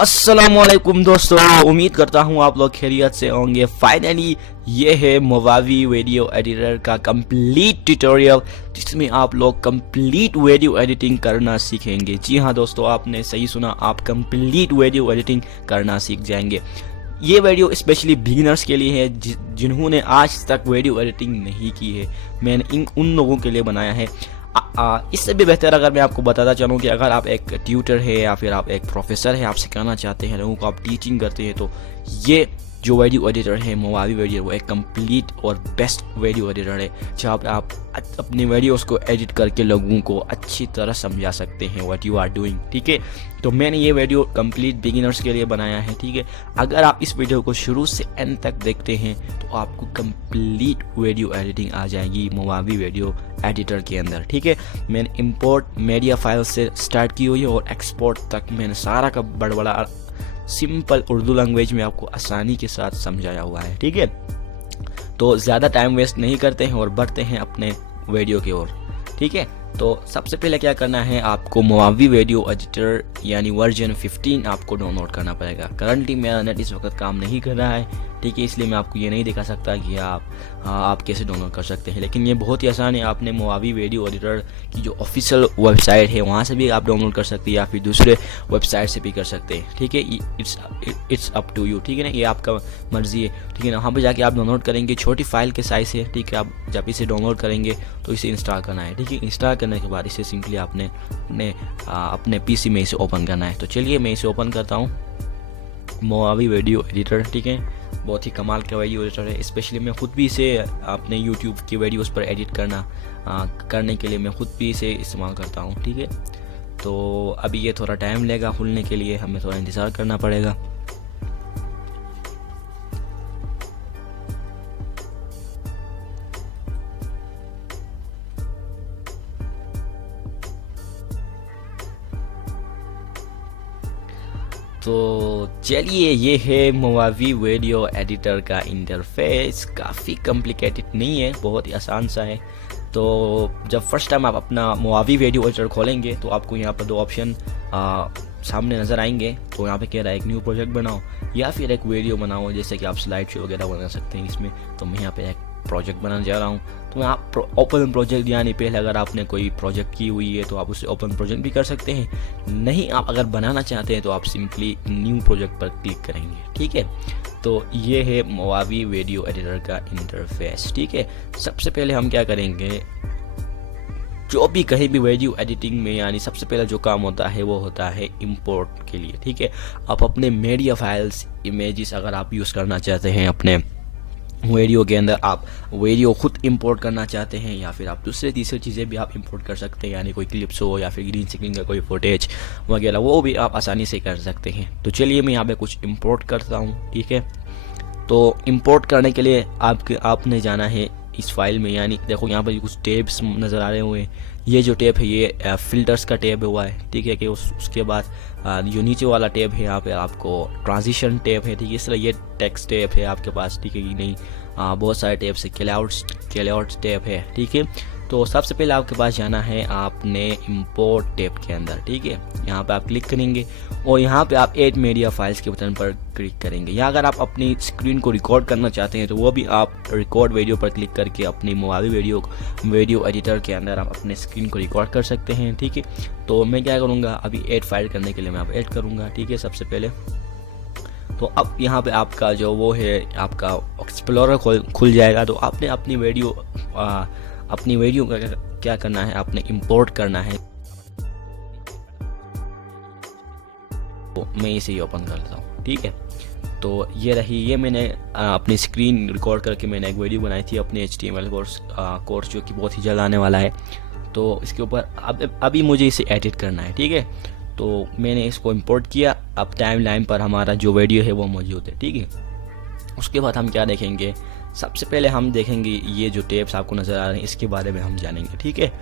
अस्सलामुअलैकुम दोस्तों, उम्मीद करता हूँ आप लोग खैरियत से होंगे। फाइनली ये है मोवावी वीडियो एडिटर का कंप्लीट ट्यूटोरियल जिसमें आप लोग कंप्लीट वीडियो एडिटिंग करना सीखेंगे। जी हाँ दोस्तों, आपने सही सुना, आप कंप्लीट वीडियो एडिटिंग करना सीख जाएंगे। ये वीडियो स्पेशली बिगिनर्स के लिए है जिन्होंने आज तक वीडियो एडिटिंग नहीं की है। मैंने उन लोगों के लिए बनाया है। इससे भी बेहतर अगर मैं आपको बताता चलूँ कि अगर आप एक ट्यूटर है या फिर आप एक प्रोफेसर है, आप सिखाना चाहते हैं लोगों को, आप टीचिंग करते हैं, तो ये जो वीडियो एडिटर है मोवावी वीडियो, वो एक कंप्लीट और बेस्ट वीडियो एडिटर है जहाँ पर आप अपनी वीडियोस को एडिट करके लोगों को अच्छी तरह समझा सकते हैं व्हाट यू आर डूइंग। ठीक है, तो मैंने ये वीडियो कंप्लीट बिगिनर्स के लिए बनाया है। ठीक है, अगर आप इस वीडियो को शुरू से एंड तक देखते हैं तो आपको कंप्लीट वीडियो एडिटिंग आ जाएगी मोवावी वीडियो एडिटर के अंदर। ठीक है, मैंने इंपोर्ट मीडिया फाइल से स्टार्ट की हुई है और एक्सपोर्ट तक मैंने सारा का बड़ा सिंपल उर्दू लैंग्वेज में आपको आसानी के साथ समझाया हुआ है। ठीक है, तो ज़्यादा टाइम वेस्ट नहीं करते हैं और बढ़ते हैं अपने वीडियो की ओर। ठीक है, तो सबसे पहले क्या करना है, आपको मोवावी वीडियो एडिटर यानी वर्जन 15 आपको डाउनलोड करना पड़ेगा। करंटली मेरा नेट इस वक्त काम नहीं कर रहा है। ठीक है, इसलिए मैं आपको ये नहीं दिखा सकता कि आप कैसे डाउनलोड कर सकते हैं, लेकिन ये बहुत ही आसान है। आपने मोवावी वीडियो एडिटर की जो ऑफिशियल वेबसाइट है वहाँ से भी आप डाउनलोड कर सकते हैं या फिर दूसरे वेबसाइट से भी कर सकते हैं। ठीक है, इट्स अप टू यू। ठीक है ना, ये आपका मर्जी है। ठीक है ना, वहाँ पर जाके आप डाउनलोड करेंगे, छोटी फाइल के साइज है। ठीक है, आप जब इसे डाउनलोड करेंगे तो इसे इंस्टॉल करना है। ठीक है, इंस्टॉल करने के बाद इसे सिंपली आपने अपने पीसी में इसे ओपन करना है। तो चलिए मैं इसे ओपन करता हूँ, मोवावी वीडियो एडिटर। ठीक है, बहुत ही कमाल का वीडियो एडिटर है। स्पेशली मैं खुद भी इसे अपने यूट्यूब की वीडियोस पर एडिट करने के लिए मैं खुद भी इसे इस्तेमाल करता हूँ। ठीक है, तो अभी ये थोड़ा टाइम लेगा खुलने के लिए, हमें थोड़ा इंतज़ार करना पड़ेगा। तो चलिए, ये है मोवावी वीडियो एडिटर का इंटरफेस। काफ़ी कॉम्प्लिकेटेड नहीं है, बहुत ही आसान सा है। तो जब फर्स्ट टाइम आप अपना मोवावी वीडियो एडिटर खोलेंगे तो आपको यहाँ पर दो ऑप्शन सामने नज़र आएंगे। तो यहाँ पे कह रहा है एक न्यू प्रोजेक्ट बनाओ या फिर एक वीडियो बनाओ, जैसे कि आप स्लाइड शो वगैरह बना सकते हैं इसमें। तो मैं यहाँ पे एक प्रोजेक्ट बनाने जा रहा हूँ। तो आप ओपन प्रोजेक्ट, यानी पहले अगर आपने कोई प्रोजेक्ट की हुई है तो आप उसे ओपन प्रोजेक्ट भी कर सकते हैं। नहीं, आप अगर बनाना चाहते हैं तो आप सिंपली न्यू प्रोजेक्ट पर क्लिक करेंगे। ठीक है, तो ये है मोवावी वीडियो एडिटर का इंटरफेस। ठीक है, सबसे पहले हम क्या करेंगे, जो भी कहीं भी वीडियो एडिटिंग में यानी सबसे पहला जो काम होता है वो होता है इंपोर्ट के लिए। ठीक है, आप अपने मीडिया फाइल्स, इमेजेस अगर आप यूज़ करना चाहते हैं अपने वीडियो के अंदर, आप वीडियो खुद इंपोर्ट करना चाहते हैं या फिर आप दूसरे तीसरे चीज़ें भी आप इंपोर्ट कर सकते हैं, यानी कोई क्लिप्स हो या फिर ग्रीन स्क्रीन का कोई फुटेज वगैरह, वो भी आप आसानी से कर सकते हैं। तो चलिए मैं यहाँ पे कुछ इंपोर्ट करता हूँ। ठीक है, तो इंपोर्ट करने के लिए आपने जाना है इस फाइल में, यानी देखो यहाँ पर कुछ टैब्स नज़र आ रहे हुए हैं। ये जो टैब है ये फिल्टर्स का टैब हुआ है। ठीक है, कि उसके बाद जो नीचे वाला टैब है यहाँ पे आपको ट्रांजिशन टैब है। ठीक है, इस तरह ये टेक्स्ट टैब है आपके पास। ठीक है कि नहीं, बहुत सारे टैब से कैलेआउट्स टैब है। ठीक है, तो सबसे पहले आपके पास जाना है आपने इंपोर्ट टैब के अंदर। ठीक है, यहाँ पे आप क्लिक करेंगे और यहाँ पे आप ऐड मीडिया फाइल्स के बटन पर क्लिक करेंगे। या अगर आप अपनी स्क्रीन को रिकॉर्ड करना चाहते हैं तो वो भी आप रिकॉर्ड वीडियो पर क्लिक करके अपनी मोवावी वीडियो एडिटर के अंदर आप अपने स्क्रीन को रिकॉर्ड कर सकते हैं। ठीक है, तो मैं क्या करूँगा, अभी ऐड फाइल करने के लिए मैं आप ऐड करूँगा। ठीक है, सबसे पहले तो अब यहाँ पे आपका जो वो है आपका एक्सप्लोरर खुल जाएगा। तो आपने अपनी वीडियो का क्या करना है, आपने इंपोर्ट करना है। तो मैं इसे ही ओपन कर लेता हूँ। ठीक है, तो ये रही, ये मैंने अपनी स्क्रीन रिकॉर्ड करके मैंने एक वीडियो बनाई थी अपने HTML कोर्स जो कि बहुत ही जल्द आने वाला है। तो इसके ऊपर अभी मुझे इसे एडिट करना है। ठीक है, तो मैंने इसको इंपोर्ट किया। अब टाइम लाइन पर हमारा जो वीडियो है वो मौजूद है। ठीक है, उसके बाद हम क्या देखेंगे, सबसे पहले हम देखेंगे ये जो टैब्स आपको नज़र आ रहे हैं इसके बारे में हम जानेंगे। ठीक है,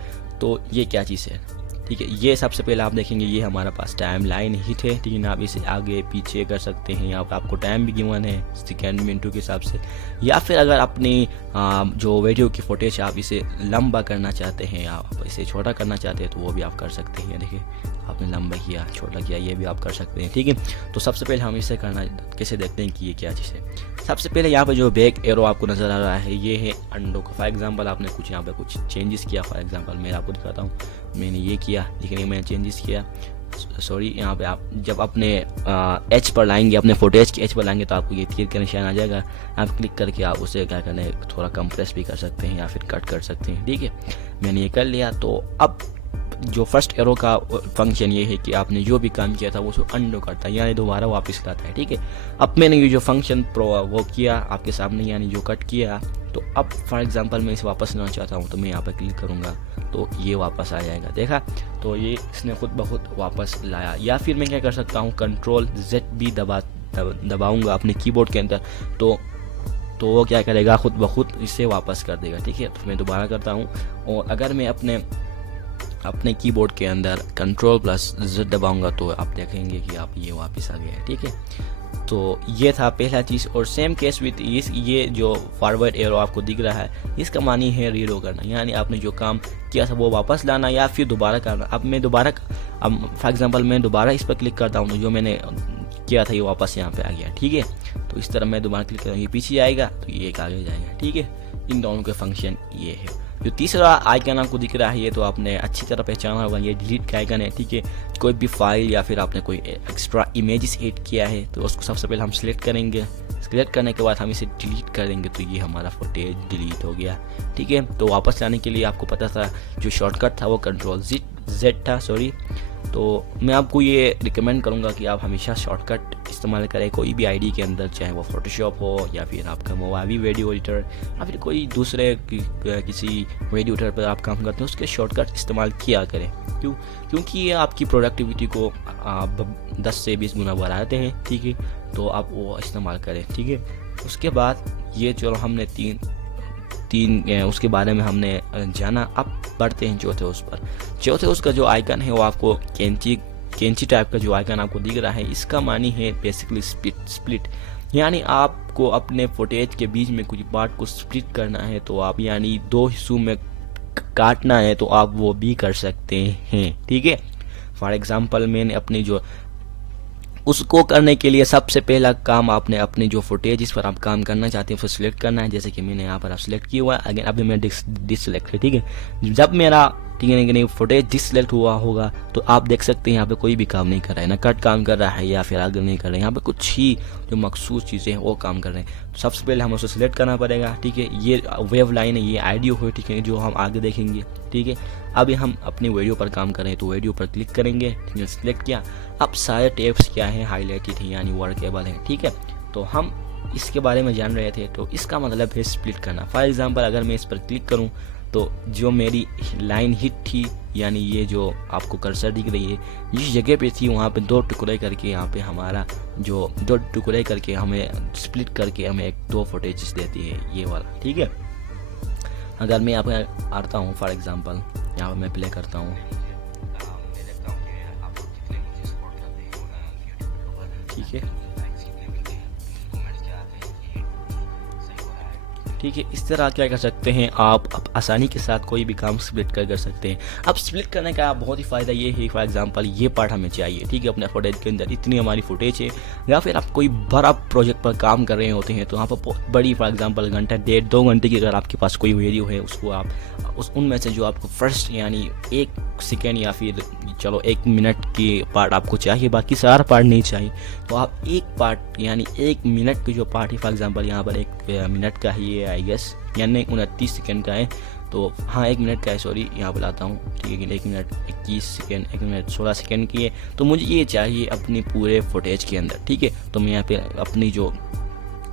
तो ये क्या चीज़ है। ठीक है, ये सबसे पहले आप देखेंगे ये हमारे पास टाइम लाइन हिट है। ठीक है ना, आप इसे आगे पीछे कर सकते हैं। यहाँ पर आपको टाइम भी गिवन है सेकेंड मिनटों के हिसाब से, या फिर अगर अपनी जो वीडियो की फुटेज आप इसे लंबा करना चाहते हैं या आप इसे छोटा करना चाहते हैं तो वो भी आप कर सकते हैं। देखिए आपने लंबा किया, छोटा किया, ये भी आप कर सकते हैं। ठीक है, तो सबसे पहले हम इसे करना कैसे देखते हैं कि ये क्या चीज़ है। सबसे पहले यहाँ पे जो बैक एरो आपको नज़र आ रहा है ये है अंडो का। फॉर एग्जांपल आपने कुछ यहाँ पे कुछ चेंजेस किया, फॉर एग्जांपल मैं आपको दिखाता हूँ, मैंने ये किया, लेकिन मैंने चेंजेस किया, सॉरी यहाँ पे आप जब अपने एच पर लाएंगे, अपने फोटेज के एच पर लाएंगे तो आपको ये तीर का निशान आ जाएगा। आप क्लिक करके आप उसे क्या करना है, थोड़ा कंप्रेस भी कर सकते हैं या फिर कट कर सकते हैं। ठीक है, मैंने ये कर लिया। तो अब जो फर्स्ट एरो का फंक्शन ये है कि आपने जो भी काम किया था वो उसको अंडो करता है, यानी दोबारा वापस लाता है। ठीक है, अब मैंने ये जो फंक्शन वो किया आपके सामने, यानी जो कट किया, तो अब फॉर एग्जांपल मैं इसे वापस लाना चाहता हूँ तो मैं यहाँ पर क्लिक करूँगा तो ये वापस आ जाएगा। देखा, तो ये इसने खुद ब खुद वापस लाया। या फिर मैं क्या कर सकता हूँ, Ctrl+Z भी दबाऊँगा अपने कीबोर्ड के अंदर, तो वो क्या करेगा, खुद ब खुद इसे वापस कर देगा। ठीक है, तो मैं दोबारा करता हूँ, और अगर मैं अपने कीबोर्ड के अंदर Ctrl+Z दबाऊंगा तो आप देखेंगे कि आप ये वापस आ गया है। ठीक है, तो ये था पहला चीज़। और सेम केस विथ ये जो फॉरवर्ड एरो आपको दिख रहा है, इसका मानी है रीलो करना, यानी आपने जो काम किया था वो वापस लाना या फिर दोबारा करना। अब फॉर एग्जांपल मैं दोबारा इस पर क्लिक करता हूँ तो जो मैंने किया था ये वापस यहाँ पे आ गया। ठीक है, तो इस तरह मैं दोबारा क्लिक करूँगा, ये पीछे आएगा तो ये एक आगे जाएगा। ठीक है, इन दोनों के फंक्शन ये है। जो तीसरा आइकन आपको दिख रहा है ये तो आपने अच्छी तरह पहचाना होगा, ये डिलीट का आइकन है। ठीक है, कोई भी फाइल या फिर आपने कोई एक्स्ट्रा इमेजेस ऐड किया है तो उसको सबसे पहले हम सिलेक्ट करेंगे। सिलेक्ट करने के बाद हम इसे डिलीट करेंगे तो ये हमारा फुटेज डिलीट हो गया। ठीक है, तो वापस लाने के लिए आपको पता था जो शॉर्टकट था वो Ctrl+Z था, सॉरी। तो मैं आपको ये रिकमेंड करूँगा कि आप हमेशा शॉर्टकट इस्तेमाल करें कोई भी आईडी के अंदर, चाहे वो फोटोशॉप हो या फिर आपका मोवावी वीडियो एडिटर या फिर कोई दूसरे किसी वीडियो एडिटर पर आप काम करते हैं उसके शॉर्टकट इस्तेमाल किया करें। क्योंकि ये आपकी प्रोडक्टिविटी को 10 से 20 गुना बढ़ाते हैं। ठीक है, तो आप वो इस्तेमाल करें। ठीक है, उसके बाद ये चलो हमने तीन उसके बारे में हमने जाना। अब बढ़ते हैं चौथे उस पर। चौथे उसका जो आइकन है वो आपको कैंची टाइप का जो आइकन आपको दिख रहा है, इसका मानी है बेसिकली स्प्लिट, यानी आपको अपने फुटेज के बीच में कुछ पार्ट को स्प्लिट करना है, तो आप यानी 2 हिस्सों में काटना है तो आप वो भी कर सकते हैं। ठीक है, फॉर एग्जांपल मैंने अपनी जो उसको करने के लिए सबसे पहला काम आपने अपने जो फुटेज जिस पर आप काम करना चाहते हैं उसे सिलेक्ट करना है। जैसे कि मैंने यहाँ पर आप सिलेक्ट किया हुआ है, अगेन अभी मैं डिससेलेक्ट है। ठीक है, जब मेरा फुटेज डिससेलेक्ट हुआ होगा तो आप देख सकते हैं यहाँ पे कोई भी काम नहीं कर रहा है, ना कट काम कर रहा है या फिर आगे नहीं कर रहा है, यहाँ पे कुछ ही जो मखसूस चीज़ें हैं वो काम कर रहे हैं। तो सबसे पहले हमें उसे सिलेक्ट करना पड़ेगा। ठीक है, ये वेव लाइन है, ये आइडियो है। ठीक है, जो हम आगे देखेंगे। ठीक है, अभी हम अपनी वीडियो पर काम करें तो वीडियो पर क्लिक करेंगे। ठीक है, सिलेक्ट किया। अब सारे टेप्स क्या है, हाईलाइटेड है यानी वर्केबल है। ठीक है, तो हम इसके बारे में जान रहे थे, तो इसका मतलब है स्प्लिट करना। फॉर एग्जांपल अगर मैं इस पर क्लिक करूं तो जो मेरी लाइन हिट थी, यानी ये जो आपको कर्सर दिख रही है, जिस जगह पे थी वहाँ पे 2 टुकड़े करके यहाँ पे हमारा जो 2 टुकड़े करके हमें स्प्लिट करके हमें 2 फुटेज देती है ये वाला। ठीक है, अगर मैं यहाँ पे आता हूँ फॉर एग्जांपल यहाँ पे मैं प्ले करता हूँ। ठीक है, ठीक है, इस तरह क्या कर सकते हैं आप आसानी के साथ कोई भी काम स्प्लिट कर सकते हैं। अब स्प्लिट करने का बहुत ही फ़ायदा ये है, फॉर एग्जांपल ये पार्ट हमें चाहिए। ठीक है, अपने फुटेज के अंदर इतनी हमारी फुटेज है, या फिर आप कोई बड़ा प्रोजेक्ट पर काम कर रहे होते हैं तो वहाँ पर बड़ी फॉर एग्जांपल घंटा 1.5-2 घंटे की अगर आपके पास कोई वीडियो है, उसको आप उनमें से जो आपको फर्स्ट यानी 1 सेकेंड या फिर चलो 1 मिनट की पार्ट आपको चाहिए, बाकी सारा पार्ट नहीं चाहिए, तो आप एक पार्ट यानी 1 मिनट की जो पार्ट है, फॉर एग्जांपल यहाँ पर 1 मिनट का ही है आई गेस, यानी 29 सेकेंड का है, तो हाँ 1 मिनट का है, सॉरी यहाँ पर लाता हूँ। ठीक है, 1 मिनट 21 सेकेंड, 1 मिनट 16 सेकेंड की है, तो मुझे ये चाहिए अपनी पूरे फुटेज के अंदर। ठीक है, तो मैं यहाँ पे अपनी जो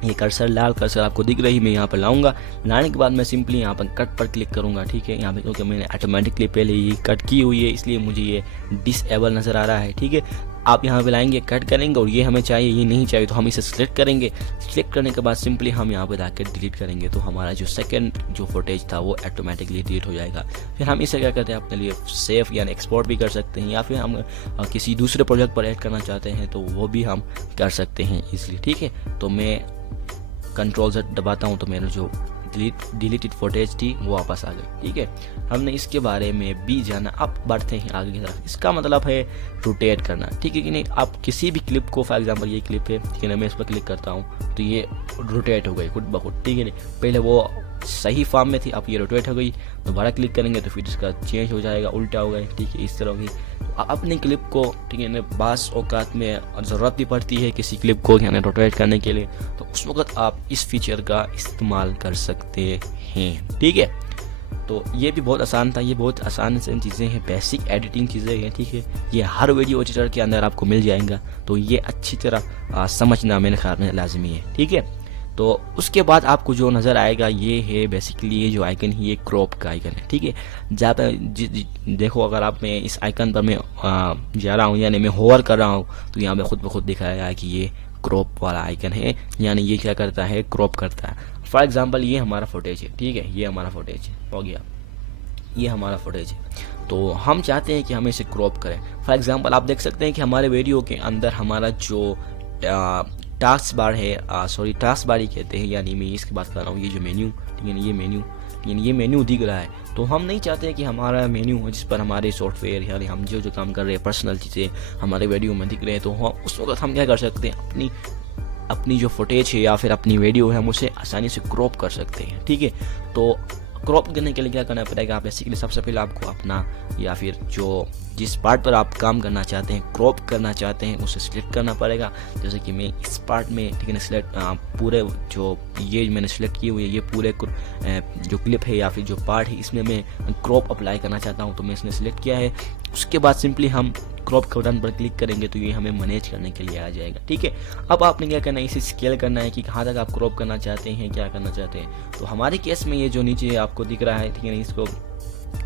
ये कर्सर लाल कर्सर आपको दिख रही मैं यहाँ पर लाऊंगा। लाने के बाद मैं सिंपली यहाँ पर कट पर क्लिक करूँगा। ठीक है, यहाँ पे क्योंकि मैंने ऑटोमेटिकली पहले ये कट की हुई है इसलिए मुझे ये डिसेबल नज़र आ रहा है। ठीक है, आप यहाँ पे लाएंगे, कट करेंगे और ये हमें चाहिए, ये नहीं चाहिए तो हम इसे सिलेक्ट करेंगे। सिलेक्ट करने के बाद सिंपली हम यहाँ पे जाकर डिलीट करेंगे तो हमारा जो सेकंड जो फुटेज था वो ऑटोमेटिकली डिलीट हो जाएगा। फिर हम इसे क्या करते हैं, अपने लिए सेव यानी एक्सपोर्ट भी कर सकते हैं, या फिर हम किसी दूसरे प्रोजेक्ट पर ऐड करना चाहते हैं तो वो भी हम कर सकते हैं इसलिए। ठीक है, तो मैं Ctrl+Z दबाता हूँ तो मेरा जो डिलीटेड फुटेज थी वो वापस आ गई। ठीक है, हमने इसके बारे में भी जाना। अब बढ़ते हैं आगे की तरफ। इसका मतलब है रोटेट करना। ठीक है कि नहीं, आप किसी भी क्लिप को, फॉर एग्जांपल ये क्लिप है, ठीक है ना, मैं इस पर क्लिक करता हूँ तो ये रोटेट हो गई खुद ब खुद। ठीक है नहीं, पहले वो सही फॉर्म में थी, अब ये रोटेट हो गई। दोबारा क्लिक करेंगे तो फिर इसका चेंज हो जाएगा, उल्टा हो गया। ठीक है, इस तरह होगी। तो अपनी क्लिप को, ठीक है ना, बास औकात में ज़रूरत भी पड़ती है किसी क्लिप को यानी रोटेट करने के लिए, तो उस वक्त आप इस फीचर का इस्तेमाल कर सकते हैं। ठीक है, तो ये भी बहुत आसान था। ये बहुत आसान से चीज़ें हैं, बेसिक एडिटिंग चीज़ें हैं। ठीक है, ये हर वीडियो एडिटर के अंदर आपको मिल जाएगा, तो ये अच्छी तरह समझना मेरे ख्याल में लाजमी है। ठीक है, तो उसके बाद आपको जो नज़र आएगा ये है बेसिकली ये जो आइकन है, ये क्रॉप का आइकन है। ठीक है, जहाँ पे देखो, अगर आप मैं इस आइकन पर मैं जा रहा हूँ यानी मैं होवर कर रहा हूँ तो यहाँ पे खुद ब खुद दिखाया कि ये क्रॉप वाला आइकन है, यानी ये क्या करता है, क्रॉप करता है। फॉर एग्जांपल ये हमारा फुटेज है। ठीक है, ये हमारा फुटेज हो गया, ये हमारा फुटेज है, तो हम चाहते हैं कि हम इसे क्रॉप करें। फॉर एग्जांपल आप देख सकते हैं कि हमारे वीडियो के अंदर हमारा जो टास्क बार है, टास्क बार ही कहते हैं, यानी मैं इसकी बात कर रहा हूँ, ये जो मेन्यू, ठीक है, ये मेन्यू दिख रहा है। तो हम नहीं चाहते कि हमारा मेन्यू हो जिस पर हमारे सॉफ्टवेयर यानी हम जो काम कर रहे हैं, पर्सनल चीज़ें हमारे वीडियो में दिख रहे हैं। तो हम उस वक्त हम क्या कर सकते हैं, अपनी जो फुटेज है या फिर अपनी वीडियो है हम उसे आसानी से क्रॉप कर सकते हैं। ठीक है, तो क्रॉप करने के लिए क्या करना पड़ेगा, बेसिकली सबसे पहले आपको अपना या फिर जो जिस पार्ट पर आप काम करना चाहते हैं, क्रॉप करना चाहते हैं, उसे सिलेक्ट करना पड़ेगा। जैसे कि मैं इस पार्ट में, ठीक है ना, सिलेक्ट पूरे जो ये मैंने सिलेक्ट की हुई है, ये पूरे जो क्लिप है या फिर जो पार्ट है इसमें मैं क्रॉप अप्लाई करना चाहता हूँ, तो मैं इसने सिलेक्ट किया है। उसके बाद सिंपली हम क्रॉप के बटन पर क्लिक करेंगे तो ये हमें मैनेज करने के लिए आ जाएगा। ठीक है, अब आपने क्या करना है, इसे स्केल करना है कि कहाँ तक आप क्रॉप करना चाहते हैं, क्या करना चाहते हैं। तो हमारे केस में ये जो नीचे आपको दिख रहा है, ठीक है, इसको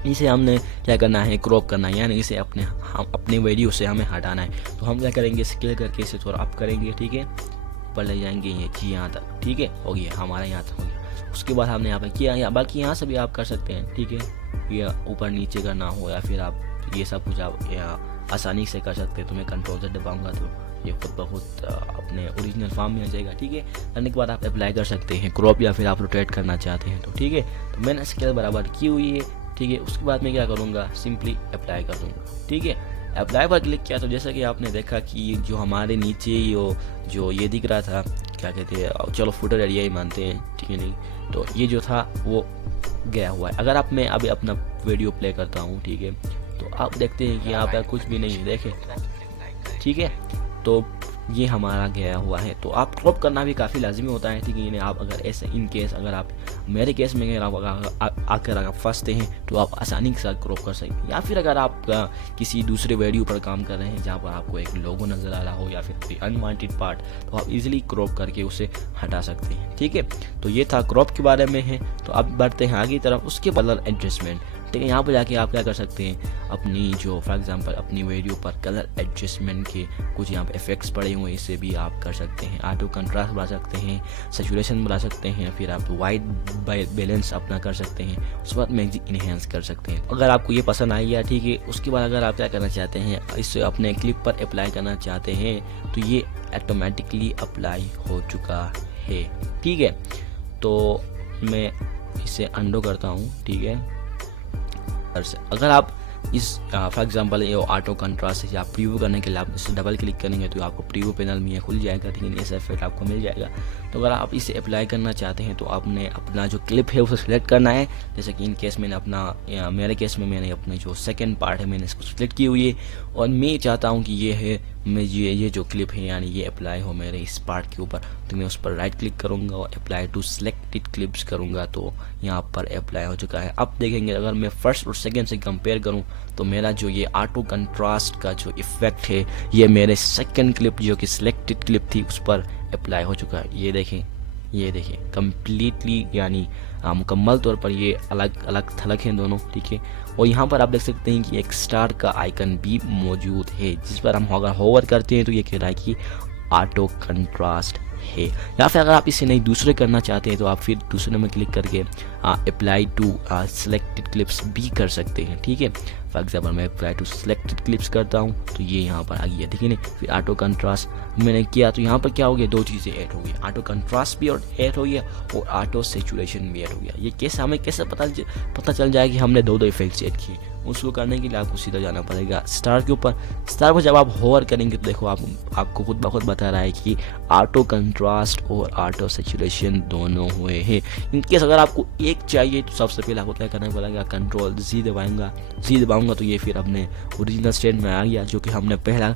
इसे हमने क्या करना है, क्रॉप करना है, यानी इसे अपने वीडियो से हमें हटाना है। तो हम क्या करेंगे, स्केल करके इसे थोड़ा अप करेंगे। ठीक है, ऊपर ले जाएंगे ये जी यहाँ तक। ठीक है, हो गया, हमारा यहाँ तक हो गया। उसके बाद हमने यहाँ पर किया, बाकी यहाँ से भी आप कर सकते हैं। ठीक है, या ऊपर नीचे करना हो या फिर आप ये सब कुछ आप आसानी से कर सकते हैं। तो मैं कंट्रोल से दबाऊंगा तो ये खुद ब खुद अपने ओरिजिनल फॉर्म में आ जाएगा। ठीक है, करने के बाद आप अप्लाई कर सकते हैं क्रॉप या फिर आप रोटेट करना चाहते हैं तो। ठीक है, तो मैंने स्केल बराबर की हुई है। ठीक है, उसके बाद मैं क्या करूँगा, सिंपली अप्लाई कर दूँगा। ठीक है, अप्लाई पर क्लिक किया तो जैसा कि आपने देखा कि जो हमारे नीचे जो ये दिख रहा था, क्या कहते हैं, चलो फुटर एरिया ही मानते हैं। ठीक है, नहीं तो ये जो था वो गया हुआ है। अगर आप मैं अभी अपना वीडियो प्ले करता हूँ, ठीक है, तो आप देखते हैं कि यहाँ पर कुछ भी नहीं है, देखें। ठीक है, तो ये हमारा गया हुआ है। तो आप क्रॉप करना भी काफ़ी लाजमी होता है। ठीक है, आप अगर ऐसे इन केस अगर आप मेरे केस में अगर आप फंसते हैं तो आप आसानी के साथ क्रॉप कर सकते हैं। या फिर अगर आप किसी दूसरे वीडियो पर काम कर रहे हैं जहाँ पर आपको एक लोगो नज़र आ रहा हो या फिर कोई अनवांटेड पार्ट, तो आप इजीली क्रॉप करके उसे हटा सकते हैं। ठीक है, तो ये था क्रॉप के बारे में है। तो अब बढ़ते हैं आगे तरफ। उसके कलर एडजस्टमेंट, ठीक है, यहाँ पर जाके आप क्या कर सकते हैं, अपनी जो फॉर एग्जांपल अपनी वीडियो पर कलर एडजस्टमेंट के कुछ यहाँ पे इफेक्ट्स पड़े हुए, इसे भी आप कर सकते हैं। ऑटो कंट्रास्ट बढ़ा सकते हैं, सैचुरेशन बढ़ा सकते हैं, फिर आप वाइट बैलेंस अपना कर सकते हैं, उसके बाद मैजिक इनहेंस कर सकते हैं। अगर आपको ये पसंद आई है, ठीक है, उसके बाद अगर आप क्या करना चाहते हैं, इसे अपने क्लिप पर अप्लाई करना चाहते हैं तो ये ऑटोमेटिकली अप्लाई हो चुका है। ठीक है, तो मैं इसे अंडो करता हूँ। ठीक है, अगर आप इस फॉर एग्जांपल ये ऑटो कंट्रास्ट या प्रीव्यू करने के लिए आप इसे डबल क्लिक करेंगे तो आपको प्रीव्यू पैनल में ये खुल जाएगा। ठीक है, ऐसा इफेक्ट आपको मिल जाएगा। तो अगर आप इसे अप्लाई करना चाहते हैं तो आपने अपना जो क्लिप है उसे सिलेक्ट करना है। जैसे कि इन केस मैंने अपना मेरे केस में मैंने अपने जो सेकंड पार्ट है मैंने इसको सिलेक्ट की हुई है और मैं चाहता हूँ कि ये है मैं ये जो क्लिप है यानी ये अप्लाई हो मेरे इस पार्ट के ऊपर, तो मैं उस पर राइट क्लिक करूँगा और अप्लाई टू सिलेक्टेड क्लिप्स करूँगा तो यहाँ पर अप्लाई हो चुका है। अब देखेंगे अगर मैं फर्स्ट और सेकंड से कंपेयर करूँ तो मेरा जो ये ऑटो कंट्रास्ट का जो इफेक्ट है ये मेरे सेकंड क्लिप जो कि सिलेक्टेड क्लिप थी उस पर अप्लाई हो चुका है। ये देखें कम्प्लीटली यानी मुकम्मल तौर पर ये अलग अलग थलग हैं दोनों। ठीक है, और यहाँ पर आप देख सकते हैं कि एक स्टार का आइकन भी मौजूद है जिस पर हम अगर होवर करते हैं तो ये कह रहा है कि ऑटो कंट्रास्ट है। या फिर अगर आप इसे नहीं दूसरे करना चाहते हैं तो आप फिर दूसरे में क्लिक करके अप्लाई टू सिलेक्टेड क्लिप्स भी कर सकते हैं। ठीक है, फॉर एग्जाम्पल मैं अप्लाई टू सिलेक्टेड क्लिप्स करता हूँ तो ये यहाँ पर आ गया। ठीक है ना, फिर ऑटो कंट्रास्ट मैंने किया तो यहाँ पर क्या हो गया, दो चीज़ें ऐड हो गई, ऑटो कंट्रास्ट भी ऐड हो गया और ऑटो सैचुरेशन भी ऐड हो गया। ये कैसे हमें कैसे पता चल जाए कि हमने दो इफेक्ट्स ऐड किए। उसको करने के लिए आपको सीधा जाना पड़ेगा स्टार के ऊपर। स्टार पर जब आप होवर करेंगे तो देखो आपको खुद ब खुद बता रहा है कि ऑटो कंट्रास्ट और ऑटो सैचुरेशन दोनों हुए हैं। इनकेस अगर आपको एक चाहिए तो सबसे पहले आपको क्या करना पड़ेगा, कंट्रोल जी दबाऊंगा तो ये फिर अपने ओरिजिनल स्टेट में आ गया, जो कि हमने पहला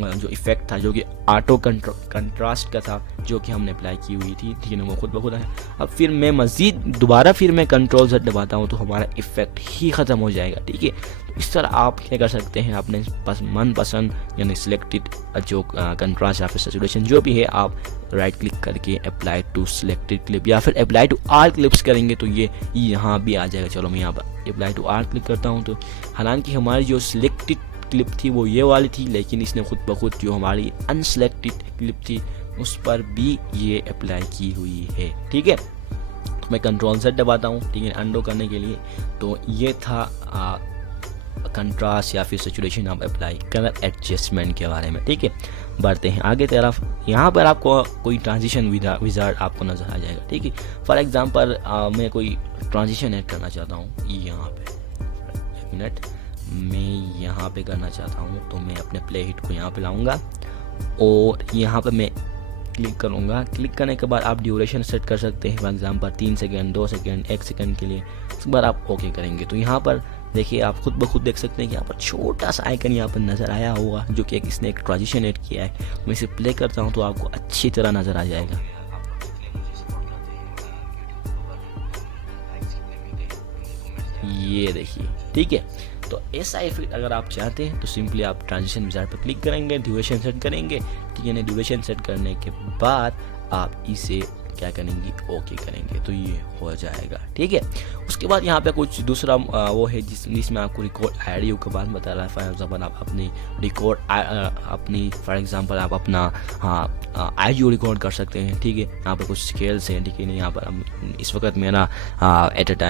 जो इफेक्ट था जो कि ऑटो कंट्रास्ट का था जो कि हमने अप्लाई की हुई थी, ठीक है ना, वो खुद ब खुद है। अब फिर मैं मज़ीद दोबारा फिर मैं कंट्रोल Z दबाता हूँ तो हमारा इफेक्ट ही ख़त्म हो जाएगा, ठीक है। तो इस तरह आप क्या कर सकते हैं, अपने मनपसंद यानी सिलेक्टेड जो कंट्रास्ट या फिर सैचुरेशन जो भी है आप राइट क्लिक करके अप्लाई टू सिलेक्टेड क्लिप या फिर अप्लाई टू ऑल क्लिप्स करेंगे तो ये यहाँ भी आ जाएगा। चलो मैं यहाँ पर अप्लाई टू ऑल क्लिक करता हूँ तो हालांकि हमारी जो सिलेक्टेड क्लिप थी वो ये वाली थी, लेकिन इसने खुद ब खुद जो हमारी अनसिलेक्टेड क्लिप थी उस पर भी ये अप्लाई की हुई है, ठीक है। तो मैं कंट्रोल Z दबाता हूँ, ठीक है, अंडो करने के लिए। तो ये था कंट्रास्ट या फिर सैचुरेशन आप अप्लाई कलर एडजस्टमेंट के बारे में, ठीक है। बढ़ते हैं आगे तरफ। यहाँ पर आपको कोई ट्रांजिशन विजार्ड आपको नज़र आ जाएगा, ठीक है। फॉर एग्जांपल मैं कोई ट्रांजिशन ऐड करना चाहता हूँ, यहाँ पे एक मिनट मैं यहाँ पे करना चाहता हूँ तो मैं अपने प्ले हिट को यहाँ पे लाऊंगा और यहाँ पे मैं क्लिक करूँगा। क्लिक करने के बाद आप ड्यूरेशन सेट कर सकते हैं, for example 3 second, 2 second, 1 second के लिए। उसके बाद आप ओके करेंगे तो यहाँ पर देखिए आप खुद ब खुद देख सकते हैं कि यहाँ पर छोटा सा आइकन यहाँ पर नज़र आया होगा जो कि इसने एक ट्रांजिशन ऐड किया है। मैं इसे प्ले करता हूँ तो आपको अच्छी तरह नज़र आ जाएगा। ये देखिए, ठीक है। तो ऐसा इफेक्ट अगर आप चाहते हैं तो सिंपली आप ट्रांजिशन विजार्ड पर क्लिक करेंगे, ड्यूरेशन सेट करेंगे, ठीक है ना। ड्यूरेशन सेट करने के बाद आप इसे क्या करेंगे, ओके करेंगे तो ये हो जाएगा, ठीक है। उसके बाद यहाँ पे कुछ दूसरा वो है जिसमें आपको रिकॉर्ड ऑडियो के बाद बता रहा है। फॉर एग्जांपल आप अपनी रिकॉर्ड अपनी फॉर एग्जांपल आप अपना ऑडियो रिकॉर्ड कर सकते हैं, ठीक है। यहाँ पर कुछ स्केल्स हैं, ठीक है। यहाँ पर इस वक्त मेरा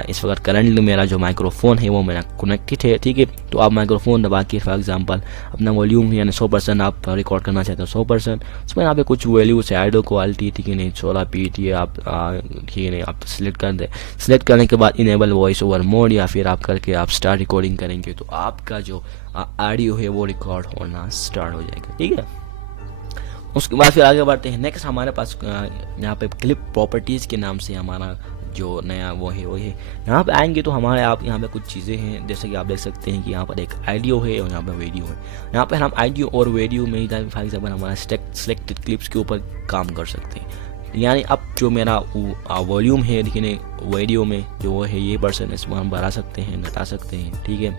इस वक्त करंटली मेरा जो माइक्रोफोन है वो मेरा कनेक्टेड है, ठीक है। तो आप माइक्रोफोन दबा के फॉर एग्जांपल अपना वॉल्यूम यानी 100% आप रिकॉर्ड करना चाहते हो 100%। उसमें यहाँ पे कुछ वैल्यूज है, ऑडियो क्वालिटी, ठीक है नहीं, 16 पीट ये आप ठीक है आप सिलेक्ट कर दें। सिलेक्ट करने के बाद इनेबल वॉइस ओवर मोड या फिर आप करके आप स्टार्ट रिकॉर्डिंग करेंगे तो आपका जो ऑडियो है वो रिकॉर्ड होना स्टार्ट हो जाएगा, ठीक है। उसके बाद फिर आगे बढ़ते हैं। नेक्स्ट हमारे पास यहाँ पे क्लिप प्रॉपर्टीज़ के नाम से हमारा जो नया वो है यहाँ पे आएंगे तो हमारे आप यहाँ पे कुछ चीज़ें हैं, जैसे कि आप देख सकते हैं कि यहाँ पर एक ऑडियो है और यहाँ पर वीडियो है। यहाँ पर हम ऑडियो और वीडियो में ही फॉर एग्जाम्पल हमारा सिलेक्टेड क्लिप्स के ऊपर काम कर सकते हैं। यानी अब जो मेरा वॉल्यूम है लेकिन वीडियो में जो वो है ये पर्सन, इसमें हम बढ़ा सकते हैं, घटा सकते हैं, ठीक है।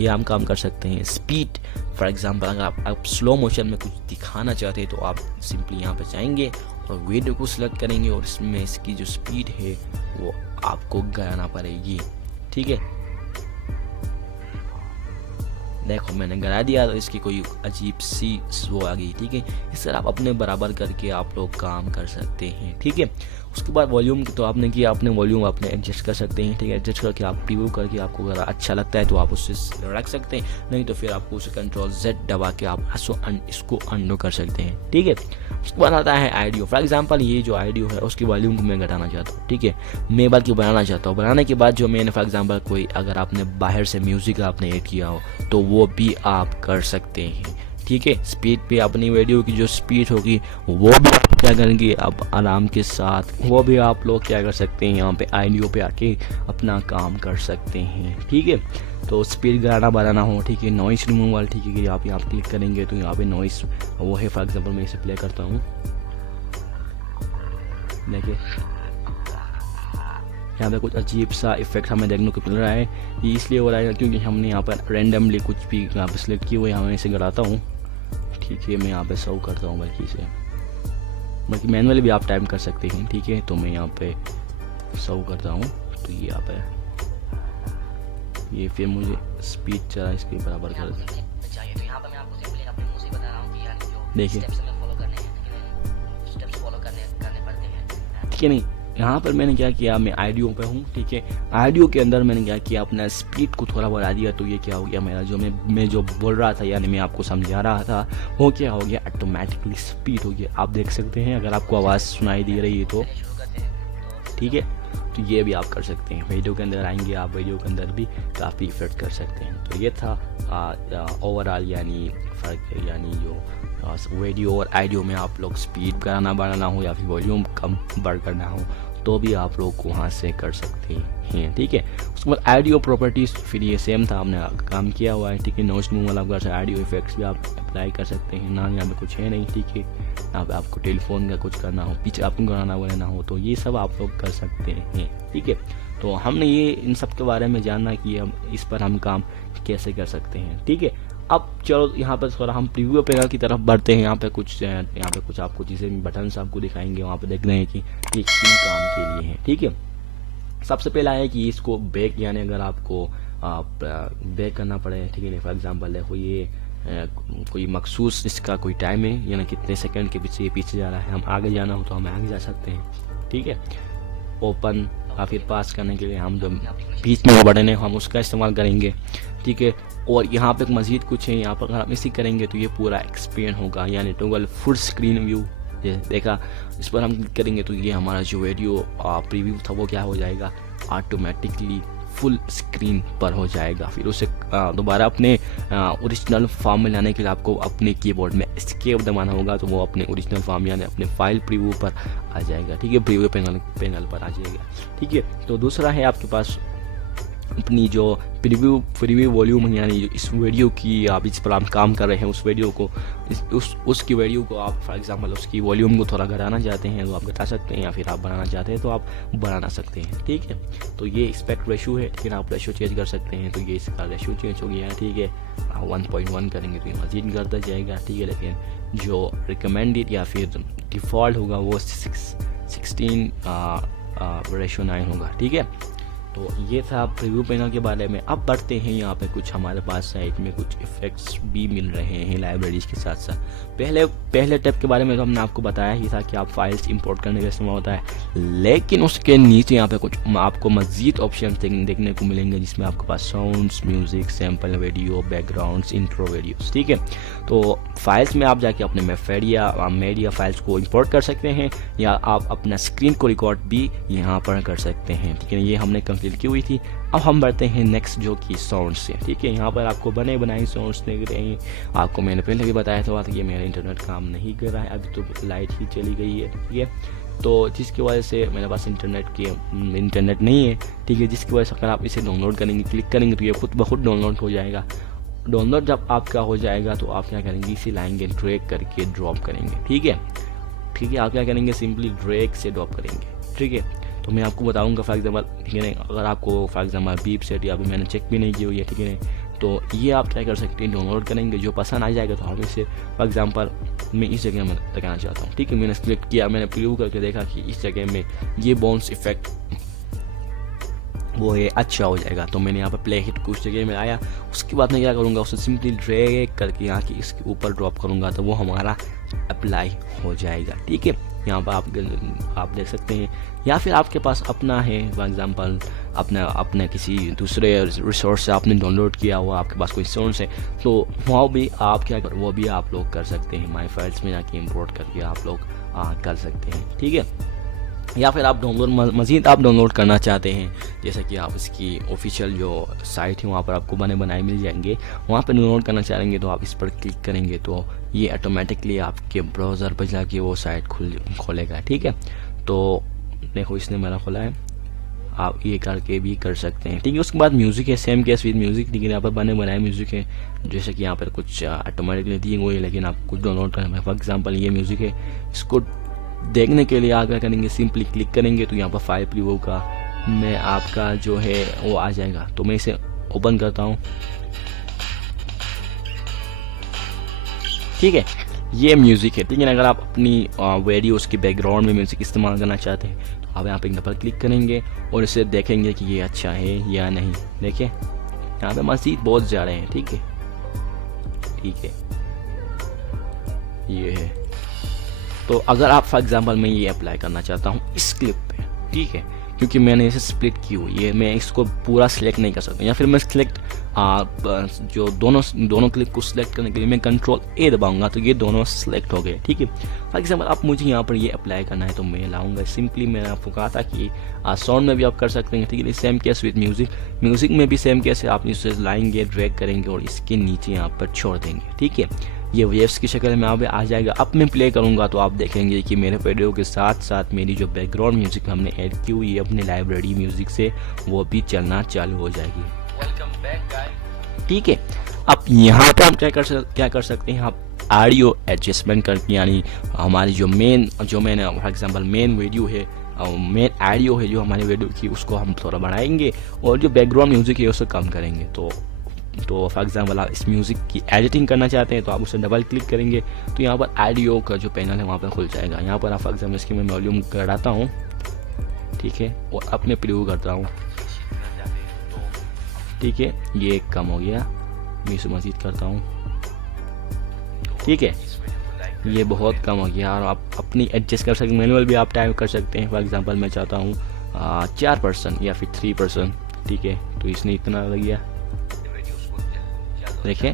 ये हम काम कर सकते हैं। स्पीड फॉर एग्जांपल अगर आप स्लो मोशन में कुछ दिखाना चाहते हैं तो आप सिंपली यहाँ पे जाएंगे और वीडियो को सिलेक्ट करेंगे और इसमें इसकी जो स्पीड है वो आपको गिराना पड़ेगी, ठीक है। देखो मैंने गिरा दिया तो इसकी कोई अजीब सी वो आ गई, ठीक है। इस तरह आप अपने बराबर करके आप लोग काम कर सकते हैं, ठीक है। उसके बाद वॉल्यूम तो आपने किया, अपने वॉल्यूम अपने एडजस्ट कर सकते हैं, ठीक है। एडजस्ट करके आप प्रीव्यू करके आपको अगर अच्छा लगता है तो आप उससे रख सकते हैं, नहीं तो फिर आपको उसे कंट्रोल Z दबा के आप इसको अंडो कर सकते हैं, ठीक है। उसके बाद आता है ऑडियो। फॉर एग्जांपल ये जो ऑडियो है उसकी वॉल्यूम को मैं घटाना चाहता हूँ, ठीक है। मैं बल्कि बनाना चाहता हूँ। बनाने के बाद जो मैंने फॉर एग्जांपल कोई अगर आपने बाहर से म्यूजिक आपने ऐड किया हो तो वो भी आप कर सकते हैं, ठीक है। स्पीड पे अपनी वीडियो की जो स्पीड होगी वो भी क्या करेंगे आप आराम के साथ, वो भी आप लोग क्या कर सकते हैं, यहाँ पे ऑडियो पे आके अपना काम कर सकते हैं, ठीक है। तो स्पीड गिराना बढ़ाना हो, ठीक है। नॉइस रिमूवल, ठीक है, कि आप यहाँ क्लिक करेंगे तो यहाँ पे नॉइस वो है। फॉर एग्जांपल मैं इसे प्ले करता हूँ, देखिए यहाँ पे कुछ अजीब सा इफेक्ट हमें देखने को मिल रहा है। ये इसलिए हो रहा है क्योंकि हमने यहाँ पर रैंडमली कुछ भी यहाँ पे सिलेक्ट किया हुआ है। यहाँ मैं इसे गिराता हूँ, ठीक है। मैं यहाँ पे सर्व करता हूँ बल्कि इसे, बल्कि मैनुअली भी आप टाइप कर सकते हैं, ठीक है। तो मैं यहाँ पे सर्व करता हूँ तो ये यहाँ पे ये फिर मुझे स्पीड चला इसके बराबर कर देखिए, ठीक है नहीं। यहाँ पर मैंने क्या किया, मैं ऑडियो पे हूँ, ठीक है। ऑडियो के अंदर मैंने क्या किया, अपना स्पीड को थोड़ा बढ़ा दिया, तो ये क्या हो गया, मेरा जो मैं जो बोल रहा था यानी मैं आपको समझा रहा था वो क्या हो गया, ऑटोमेटिकली स्पीड हो गया। आप देख सकते हैं अगर आपको आवाज़ सुनाई दे रही है तो, ठीक है। तो ये भी आप कर सकते हैं, वीडियो के अंदर आएंगे आप, वीडियो के अंदर भी काफ़ी इफेक्ट कर सकते हैं। तो ये था ओवरऑल यानी फ़र्क, यानी जो वीडियो और ऑडियो में आप लोग स्पीड बढ़ाना बढ़ाना हो या फिर वॉल्यूम कम बढ़ करना हो तो भी आप लोग वहाँ से कर सकते हैं, ठीक है। उसके बाद ऑडियो प्रॉपर्टीज़ फिर ये सेम था, हमने काम किया हुआ है, ठीक है। नॉइस रिमूवल आप कर, ऑडियो इफेक्ट्स भी आप अप्लाई कर सकते हैं ना, यहाँ पे कुछ है नहीं, ठीक है। यहाँ पे आपको टेलीफोन का कुछ करना हो, पिच आपको गाना बनाना हो तो ये सब आप लोग कर सकते हैं, ठीक है। तो हमने ये इन सब के बारे में जानना कि हम इस पर हम काम कैसे कर सकते हैं, ठीक है। अब चलो यहाँ पर थोड़ा हम प्रीव्यू पैनल की तरफ बढ़ते हैं। यहाँ पे कुछ आपको चीज़ें बटन्स आपको दिखाएंगे, वहाँ पे देख रहे हैं कि ये किन काम के लिए है, ठीक है। सबसे पहला है कि इसको बैक, यानी अगर आपको बैक करना पड़े, ठीक है। फॉर एग्जांपल देखो ये कोई मखसूस इसका कोई टाइम है, यानी कितने सेकंड के पीछे ये पीछे जा रहा है, हम आगे जाना हो तो हम आगे जा सकते हैं, ठीक है। ओपन या फिर पास करने के लिए हम जो बीच में वो बटन है हम उसका इस्तेमाल करेंगे, ठीक है। और यहाँ पे मज़ीद कुछ है, यहाँ पर अगर हम इसी करेंगे तो ये पूरा एक्सपेंड होगा, यानी टोगल फुल स्क्रीन व्यू, ये देखा। इस पर हम क्लिक करेंगे तो ये हमारा जो वीडियो प्रीव्यू था वो क्या हो जाएगा, ऑटोमेटिकली फुल स्क्रीन पर हो जाएगा। फिर उसे दोबारा अपने ओरिजिनल फॉर्म में लाने के लिए आपको अपने कीबोर्ड में एस्केप दबाना होगा, तो वो अपने ओरिजिनल फॉर्म यानी अपने फाइल प्रीव्यू पर आ जाएगा, ठीक है। प्रीव्यू पैनल पर आ जाएगा, ठीक है। तो दूसरा है आपके पास अपनी जो प्रीव्यू वॉल्यूम, यानी इस वीडियो की आप जिस पर आप काम कर रहे हैं उस वीडियो को उसकी वीडियो को आप फॉर एग्जांपल उसकी वॉल्यूम को थोड़ा घटाना चाहते हैं तो आप घटा सकते हैं, या फिर आप बढ़ाना चाहते हैं तो आप बढ़ाना सकते हैं, ठीक है। तो ये एस्पेक्ट रेशो है, ठीक है। आप रेशो चेंज कर सकते हैं, तो ये इसका रेशो चेंज हो गया है, ठीक है। 1.1 करेंगे तो ये मजीद करता जाएगा, ठीक है। लेकिन जो रिकमेंडेड या फिर डिफ़ॉल्ट होगा वो 16:9 होगा, ठीक है। तो ये था प्रीव्यू पैनल के बारे में। अब बढ़ते हैं, यहाँ पे कुछ हमारे पास साइट में कुछ इफेक्ट्स भी मिल रहे हैं लाइब्रेरीज के साथ साथ। पहले टैब के बारे में तो हमने आपको बताया ही था कि आप फाइल्स इंपोर्ट करने का इस्तेमाल होता है, लेकिन उसके नीचे यहाँ पे कुछ आपको मज़ीद ऑप्शन देखने को मिलेंगे, जिसमें आपके पास sounds, music, sample video, backgrounds, intro videos, ठीक है। तो फाइल्स में आप जाके अपने मीडिया फाइल्स को इंपोर्ट कर सकते हैं, या आप अपना स्क्रीन को रिकॉर्ड भी यहाँ पर कर सकते हैं, ठीक है। ये हमने कंप्लीट की हुई थी। अब हम बढ़ते हैं नेक्स्ट जो कि साउंड्स से, ठीक है। यहाँ पर आपको बने बनाए साउंड्स देख रहे हैं। आपको मैंने पहले भी बताया था कि मेरा इंटरनेट काम नहीं कर रहा है, अभी तो लाइट ही चली गई है, ठीक है। तो जिसकी वजह से मेरे पास इंटरनेट नहीं है, ठीक है। जिसकी वजह से अगर आप इसे डाउनलोड करेंगे, क्लिक करेंगे तो ये खुद ब खुद डाउनलोड हो जाएगा। डाउनलोड जब आपका हो जाएगा तो आप क्या करेंगे, इसे लाएंगे ड्रैग करके ड्रॉप करेंगे, ठीक है। आप क्या करेंगे, सिंपली ड्रैग से ड्रॉप करेंगे, ठीक है। तो मैं आपको बताऊंगा फॉर एग्जांपल, ठीक है। अगर आपको फॉर एग्जांपल बीप सेट या अभी मैंने चेक भी नहीं की हुई है, ठीक है। तो ये आप क्या कर सकते हैं, डाउनलोड करेंगे, जो पसंद आ जाएगा तो हम इसे फॉर एग्जांपल मैं इस जगह में लगाना चाहता हूँ, ठीक है। मैंने सिलेक्ट किया, मैंने प्रीव्यू करके देखा कि इस जगह में ये बाउंस इफेक्ट वो है अच्छा हो जाएगा, तो मैंने यहाँ पर प्ले हिट कुछ जगह में आया। उसके बाद मैं क्या करूँगा, उसे सिंपली ड्रैग करके यहाँ की इसके ऊपर ड्रॉप करूँगा तो वो हमारा अप्लाई हो जाएगा, ठीक है। यहाँ पर आप देख सकते हैं, या फिर आपके पास अपना है फॉर एग्जांपल अपने किसी दूसरे रिसोर्स से आपने डाउनलोड किया हुआ, आपके पास कोई सोर्स है तो वो भी आप लोग कर सकते हैं। माई फाइल्स में जाके इंपोर्ट करके आप लोग कर सकते हैं, ठीक है। या फिर आप मज़ीद डाउनलोड करना चाहते हैं, जैसे कि आप इसकी ऑफिशियल जो साइट है वहाँ पर आपको बने बनाए मिल जाएंगे, वहाँ पर डाउनलोड करना चाहेंगे तो आप इस पर क्लिक करेंगे तो ये ऑटोमेटिकली आपके ब्राउज़र पर जाके वो साइट खोलेगा, ठीक है। तो देखो इसने मेरा खोला है, आप ये करके भी कर सकते हैं, ठीक है। उसके बाद म्यूज़िक है, सेम केस विद म्यूज़िक, ठीक है। यहाँ पर बने बनाए म्यूज़िक है, जैसे कि यहाँ पर कुछ ऑटोमेटिकली दिए हुए हैं, लेकिन आप कुछ डाउनलोड करना। फॉर एग्जांपल ये म्यूज़िक है, इसको देखने के लिए आप क्या करेंगे, सिंपली क्लिक करेंगे तो यहाँ पर फाइल प्रीव्यू का मैं आपका जो है वो आ जाएगा। तो मैं इसे ओपन करता हूँ, ठीक है। ये म्यूज़िक है, ठीक है। अगर आप अपनी वीडियोस की बैकग्राउंड में म्यूज़िक इस्तेमाल करना चाहते हैं तो आप यहाँ पे एक दफ़ा क्लिक करेंगे और इसे देखेंगे कि ये अच्छा है या नहीं। देखिए यहाँ पे मज़ीद बहुत जा रहे हैं, ठीक है, ये है। तो अगर आप फॉर एग्जांपल मैं ये अप्लाई करना चाहता हूँ इस क्लिप पे, ठीक है, क्योंकि मैंने इसे स्प्लिट की हुई है, मैं इसको पूरा सिलेक्ट नहीं कर सकता, या फिर मैं सिलेक्ट जो दोनों क्लिप को सिलेक्ट करने के लिए मैं कंट्रोल ए दबाऊंगा तो ये दोनों सिलेक्ट हो गए। ठीक है, फॉर एग्जाम्पल आप मुझे यहाँ पर ये अप्लाई करना है तो मैं लाऊंगा सिंपली, मैंने आपको कहा था कि साउंड में भी आप कर सकते हैं। ठीक है, सेम केस विद म्यूजिक में भी सेम केस है, आप इसे लाएंगे, ड्रैग करेंगे और इसके नीचे यहाँ पर छोड़ देंगे। ठीक है, ये वेव्स की शक्ल में यहाँ पे आ जाएगा। अब मैं प्ले करूँगा तो आप देखेंगे कि मेरे वीडियो के साथ साथ मेरी जो बैकग्राउंड म्यूजिक हमने ऐड की हुई है अपने लाइब्रेरी म्यूजिक से, वो भी चलना चालू हो जाएगी। Welcome back guys. ठीक है, अब यहाँ पे हम क्या कर सकते हैं, आप ऑडियो एडजस्टमेंट करके, यानी हमारी जो मैंने फॉर एग्जाम्पल मेन वीडियो है, मेन ऑडियो है जो हमारी वीडियो की, उसको हम थोड़ा बढ़ाएंगे और जो बैकग्राउंड म्यूजिक है उसे कम करेंगे। तो फॉर एग्जाम्पल आप इस म्यूज़िक की एडिटिंग करना चाहते हैं तो आप उसे डबल क्लिक करेंगे तो यहाँ पर ऑडियो का जो पैनल है वहाँ पर खुल जाएगा। यहाँ पर आप फॉर एग्जाम्पल इसकी मैं वॉल्यूम बढ़ाता हूँ, ठीक है, और अब मैं प्रीव्यू करता हूँ। ठीक है, ये कम हो गया, मैं इसे मज़ीद करता हूँ। ठीक है, ये बहुत कम हो गया और आप अपनी एडजस्ट कर सकते हैं, मैनुअल भी आप टाइप कर सकते हैं। फॉर एग्जाम्पल मैं चाहता हूँ 4% या फिर 3%। ठीक है, तो इसने इतना लग गया, देखें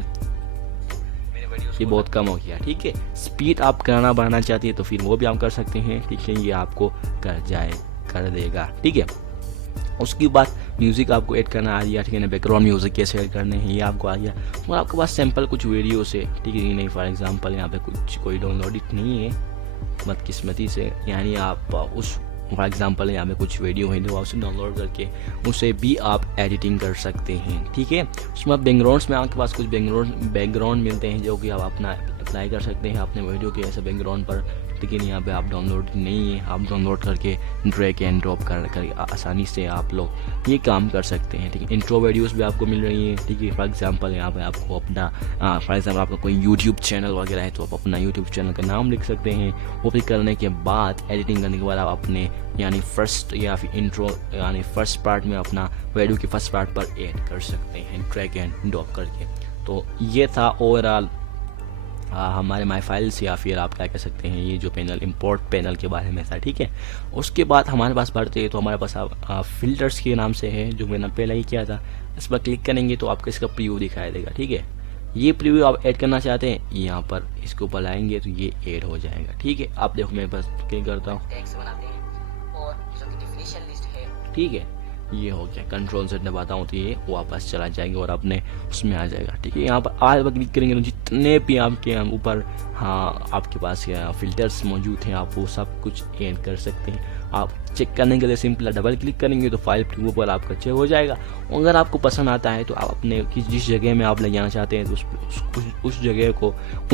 ये बहुत कम हो गया। ठीक है, स्पीड आप करना बढ़ाना चाहती है तो फिर वो भी आप कर सकते हैं। ठीक है, ये आपको कर देगा। ठीक है, उसके बाद म्यूज़िक आपको ऐड करना आ गया। ठीक है ना, बैकग्राउंड म्यूज़िक कैसे ऐड करने हैं ये आपको आ गया, और आपके पास सैंपल कुछ वीडियो से। ठीक है, नहीं फॉर एग्जांपल यहाँ पे कोई डाउनलोडेड नहीं है बदकिस्मती से, यानी आप उस फॉर एग्जांपल यहाँ पे कुछ वीडियो है तो आप उसे डाउनलोड करके उसे भी आप एडिटिंग कर सकते हैं। ठीक है, उसमें आप बैकग्राउंड्स में आपके पास कुछ बैकग्राउंड मिलते हैं जो कि आप अपना अप्लाई कर सकते हैं अपने वीडियो के ऐसे बैकग्राउंड पर। लेकिन यहाँ पे आप डाउनलोड नहीं है, आप डाउनलोड करके ड्रैग एंड ड्रॉप कर आसानी से आप लोग ये काम कर सकते हैं। ठीक है, इंट्रो वीडियोस भी आपको मिल रही हैं। ठीक है, फॉर एग्जांपल यहाँ पे आपको अपना फॉर एग्जांपल आपका कोई यूट्यूब चैनल वगैरह है तो आप अपना यूट्यूब चैनल का नाम लिख सकते हैं। वो फिर करने के बाद एडिटिंग करने के बाद आप अपने यानी फर्स्ट या फिर इंट्रो यानी फर्स्ट पार्ट में अपना वीडियो के फर्स्ट पार्ट पर ऐड कर सकते हैं ड्रैग एंड ड्रॉप करके। तो ये था ओवरऑल हमारे माई फाइल्स या फिर आप क्या कह सकते हैं ये जो पैनल इंपोर्ट पैनल के बारे में था। ठीक है, उसके बाद हमारे पास बढ़ते हैं तो हमारे पास फिल्टर्स के नाम से है जो मैंने पहले ही किया था। इस पर क्लिक करेंगे तो आपको इसका प्रीव्यू दिखाई देगा। ठीक है, ये प्रीव्यू आप ऐड करना चाहते हैं, यहाँ पर इसके ऊपर लाएंगे तो ये ऐड हो जाएगा। ठीक है, आप देखो मैं बस क्लिक करता हूँ, ठीक है, ये हो गया। कंट्रोल से दबाता हूँ तो ये वापस चला जाएगा और अपने उसमें आ जाएगा। ठीक है, यहाँ पर आज पर क्लिक करेंगे तो जितने भी आपके ऊपर आपके पास फिल्टर्स मौजूद हैं आप वो सब कुछ ऐड कर सकते हैं। आप चेक करने के लिए सिंपल डबल क्लिक करेंगे तो फाइल प्रीव्यू पर आपका चेक हो जाएगा। अगर आपको पसंद आता है तो आप अपने जिस जगह में आप ले जाना चाहते हैं तो उस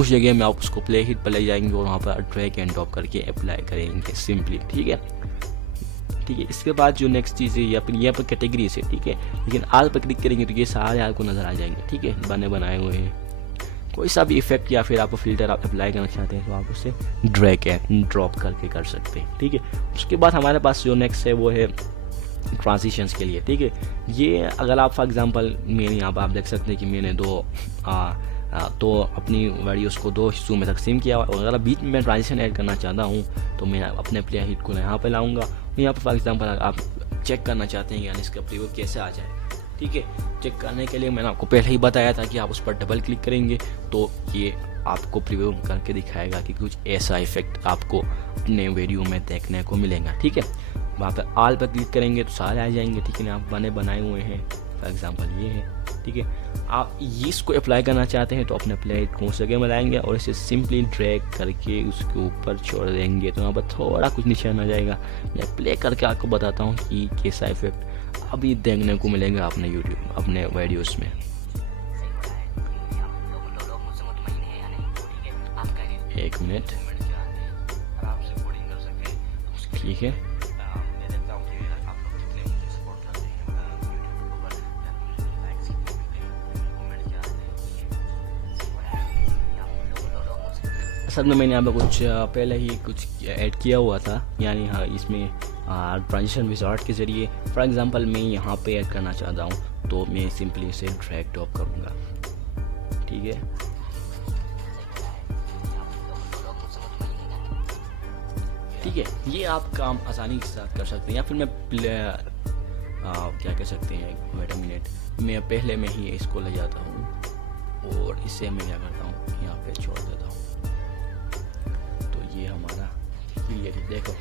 जगह में आप उसको प्ले हिट पर ले जाएंगे और वहाँ पर ड्रैग एंड ड्रॉप करके अप्लाई करेंगे सिंपली। ठीक है, ठीक है, इसके बाद जो नेक्स्ट चीज़ है ये पर कैटेगरी से। ठीक है, लेकिन आल पर क्लिक करेंगे तो ये सारे आपको नज़र आ जाएंगे। ठीक है, बनाए हुए हैं कोई सा भी इफेक्ट या फिर आप फिल्टर आप अप्लाई करना चाहते हैं तो आप उसे ड्रैग एंड ड्रॉप करके कर सकते हैं। ठीक है, उसके बाद हमारे पास जो नेक्स्ट है वो है ट्रांजिशंस के लिए। ठीक है, ये अगर आप फॉर एग्जांपल मेरे यहाँ पर आप देख सकते हैं कि मैंने तो अपनी वीडियोस को 2 हिस्सों में तकसीम किया और अगर बीच में मैं ट्रांजिशन ऐड करना चाहता हूँ तो मैं अपने प्ले हिट को यहाँ पे लाऊंगा। यहाँ पर फॉर एग्जांपल आप चेक करना चाहते हैं यानी इसका प्रीव्यू कैसे आ जाए। ठीक है, चेक करने के लिए मैंने आपको पहले ही बताया था कि आप उस पर डबल क्लिक करेंगे तो ये आपको प्रीव्यू करके दिखाएगा कि कुछ ऐसा इफेक्ट आपको अपने वीडियो में देखने को मिलेगा। ठीक है, वहाँ पर आल पर क्लिक करेंगे तो सारे आ जाएंगे। ठीक है ना, आप बनाए हुए हैं फॉर एग्जांपल ये है। ठीक है, आप इसको अप्लाई करना चाहते हैं तो अपने प्ले को उस जगह में लाएंगे और इसे सिंपली ड्रैग करके उसके ऊपर छोड़ देंगे तो यहाँ पर थोड़ा कुछ निशान आ जाएगा। मैं प्ले करके आपको बताता हूँ कि कैसा इफेक्ट अभी देखने को मिलेगा अपने यूट्यूब अपने वीडियोस में। एक मिनट, ठीक है, असल में मैंने यहाँ पे कुछ पहले ही कुछ ऐड किया हुआ था, यानी हाँ इसमें ट्रांजिशन विजार्ड के ज़रिए फॉर एग्जांपल मैं यहाँ पे ऐड करना चाहता हूँ तो मैं सिंपली इसे ड्रैग ड्रॉप करूँगा। ठीक है, ठीक है, ये आप काम आसानी के साथ कर सकते हैं। या फिर मैं क्या कह सकते हैं, वेट अ मिनट, मैं पहले में ही इसको ले जाता हूँ और इसे मैं क्या करता हूँ यहाँ पे छोड़ देता हूँ। तो ये हमारा क्लियर, देखो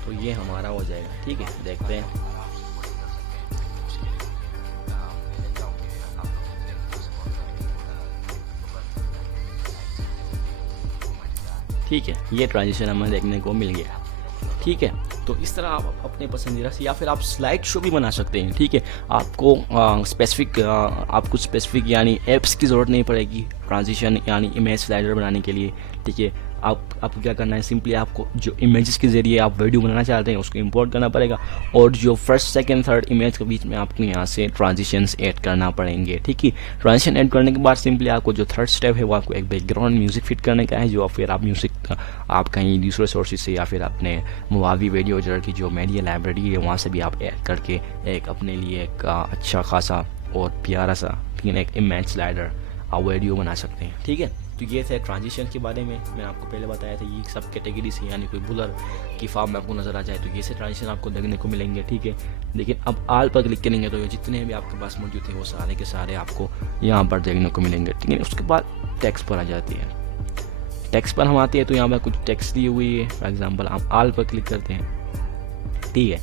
तो ये हमारा हो जाएगा। ठीक है, देखते हैं। ठीक है, ये ट्रांजिशन हमें देखने को मिल गया। ठीक है, तो इस तरह आप अपने पसंदीदा से, या फिर आप स्लाइड शो भी बना सकते हैं। ठीक है, आपको स्पेसिफिक यानी एप्स की ज़रूरत नहीं पड़ेगी ट्रांजिशन यानी इमेज स्लाइडर बनाने के लिए। ठीक है, आपको क्या करना है, सिंपली आपको जो इमेजेस के ज़रिए आप वीडियो बनाना चाहते हैं उसको इंपोर्ट करना पड़ेगा, और जो फर्स्ट सेकंड थर्ड इमेज के बीच में आपको यहाँ से ट्रांजिशंस ऐड करना पड़ेंगे। ठीक है, ट्रांजिशन ऐड करने के बाद सिंपली आपको जो थर्ड स्टेप है वो आपको एक बैकग्राउंड म्यूज़िक फिट करने का है, जो फिर आप म्यूज़िक आप कहीं दूसरे सोर्सेज से या फिर अपने मोवावी वीडियो एडिटर की जो मीडिया लाइब्रेरी है वहाँ से भी आप ऐड करके एक अपने लिए एक अच्छा खासा और प्यारा सा एक इमेज स्लाइडर आप वीडियो बना सकते हैं। ठीक है, तो ये थे ट्रांजिशन के बारे में। मैंने आपको पहले बताया था ये सब कैटेगरी से, यानी कोई बुलर की फॉर्म में आपको नज़र आ जाए तो ये से ट्रांजिशन आपको देखने को मिलेंगे। ठीक है, लेकिन अब आल पर क्लिक करेंगे तो ये जितने भी आपके पास मौजूद थे वो सारे के सारे आपको यहाँ पर देखने को मिलेंगे। ठीक है, उसके बाद टेक्स्ट पर आ जाती है। टेक्स्ट पर हम आते हैं तो यहाँ पर कुछ टेक्स्ट दी हुई है। फॉर एग्जाम्पल हम आल पर क्लिक करते हैं। ठीक है,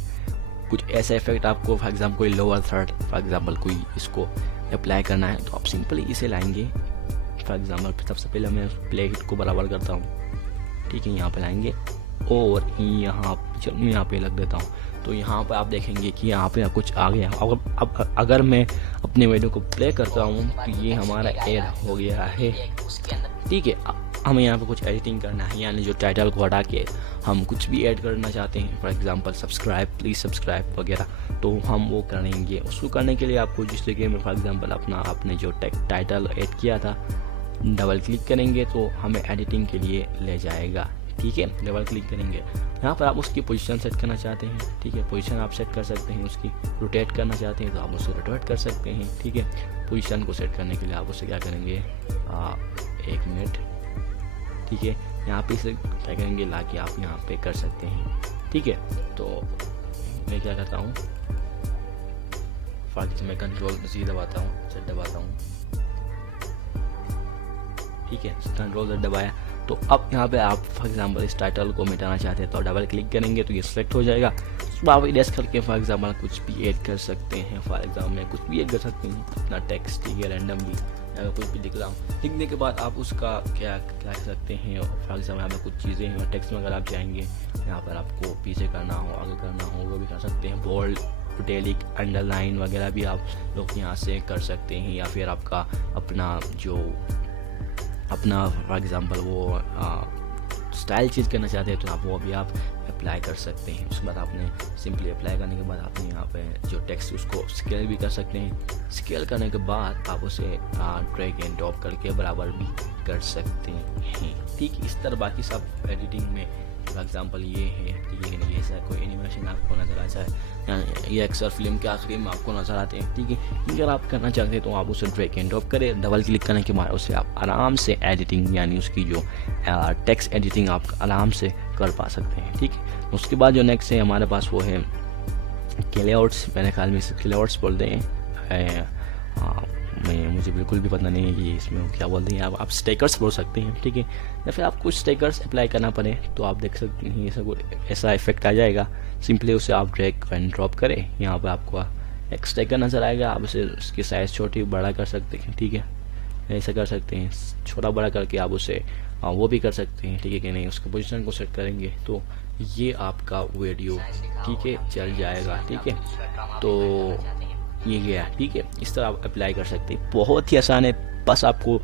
कुछ ऐसा इफेक्ट आपको फॉर एग्जाम्पल कोई लोअर थर्ड फॉर एग्जाम्पल कोई इसको अप्लाई करना है तो आप सिंपली इसे लाएंगे। फॉर एग्जाम्पल सबसे पहले मैं प्ले हिट को बराबर करता हूँ। ठीक है, यहाँ पे लाएंगे और यहाँ पे लग देता हूँ। तो यहाँ पर आप देखेंगे कि यहाँ पे कुछ आ गया। अब अगर मैं अपने वीडियो को प्ले करता हूँ तो ये हमारा ऐड हो गया है। ठीक है, हमें यहाँ पे कुछ एडिटिंग करना है, यानी जो टाइटल को हटा के हम कुछ भी ऐड करना चाहते हैं, for example subscribe please subscribe वगैरह, तो हम वो करेंगे। उसको करने के लिए आपको जिस जगह में फॉर एग्जांपल आपने जो टाइटल ऐड किया था डबल क्लिक करेंगे तो हमें एडिटिंग के लिए ले जाएगा। ठीक है, डबल क्लिक करेंगे, यहाँ पर आप उसकी पोजीशन सेट करना चाहते हैं। ठीक है, पोजीशन आप सेट कर सकते हैं, उसकी रोटेट करना चाहते हैं तो आप उसे रोटेट कर सकते हैं। ठीक है, पोजीशन को सेट करने के लिए आप उसे क्या करेंगे, 1 मिनट। ठीक है, यहाँ पे इसे क्या करेंगे, ला के आप यहाँ पे कर सकते हैं। ठीक है, तो मैं क्या करता हूँ, फालतू मैं कंट्रोल Z दबाता हूँ, Z दबाता हूँ। ठीक है, कंट्रोल Z दबाया तो अब यहाँ पे आप फॉर एग्जांपल इस टाइटल को मिटाना चाहते हैं तो डबल क्लिक करेंगे तो ये सिलेक्ट हो जाएगा। तो आप इरेज करके फॉर एग्जांपल कुछ भी ऐड कर सकते हैं। फॉर एग्जांपल मैं कुछ भी ऐड कर सकते हैं अपना टेक्स्ट। ठीक है, रैंडमली अगर कुछ भी लिख रहा हूँ, लिखने के बाद आप उसका क्या कर सकते हैं। फॉर एग्जाम्पल यहाँ पर कुछ चीज़ें हैं, टेक्स्ट में अगर आप जाएंगे यहाँ पर आपको पीछे करना हो आगे करना हो वो भी कर सकते हैं। बोल्ड इटैलिक अंडरलाइन वगैरह भी आप लोग यहाँ से कर सकते हैं, या फिर आपका अपना फॉर एग्जांपल वो स्टाइल चेंज करना चाहते हैं तो आप वो भी आप अप्लाई कर सकते हैं। उसके बाद आपने सिंपली अप्लाई करने के बाद आपने यहाँ पे जो टेक्स्ट उसको स्केल भी कर सकते हैं। स्केल करने के बाद आप उसे ड्रैग एंड ड्रॉप करके बराबर भी कर सकते हैं। ठीक, इस तरह बाकी सब एडिटिंग में फॉर एग्जांपल ये है। ठीक है, नहीं ऐसा कोई एनिमेशन आपको नज़र आता है, ये अक्सर फिल्म के आखिरी में आपको नज़र आते हैं। ठीक है, अगर आप करना चाहते हैं तो आप उसे ड्रैग एंड ड्रॉप करें, डबल क्लिक करने के बाद उसे आप आराम से एडिटिंग यानी उसकी जो टेक्स्ट एडिटिंग आप आराम से कर पा सकते हैं। ठीक है, उसके बाद जो नेक्स्ट है हमारे पास वो है लेआउट्स। मेरे ख्याल में इसे लेआउट्स बोलते हैं। मुझे बिल्कुल भी पता नहीं है कि इसमें क्या बोलते हैं। आप स्टिकर्स बोल सकते हैं। ठीक है, या फिर आप कुछ स्टिकर्स अप्लाई करना पड़े तो आप देख सकते हैं ऐसा इफेक्ट आ जाएगा। सिंपली उसे आप ड्रैग एंड ड्रॉप करें, यहाँ पर आपको एक स्टिकर नज़र आएगा। आप उसे उसकी साइज़ छोटी बड़ा कर सकते हैं। ठीक है, ऐसा कर सकते हैं, छोटा बड़ा करके आप उसे वो भी कर सकते हैं। ठीक है कि नहीं, उसके पोजीशन को सेट करेंगे तो ये आपका वीडियो ठीक है चल जाएगा। ठीक है, तो ये गया। ठीक है, इस तरह आप अप्लाई कर सकते हैं। बहुत ही आसान है, बस आपको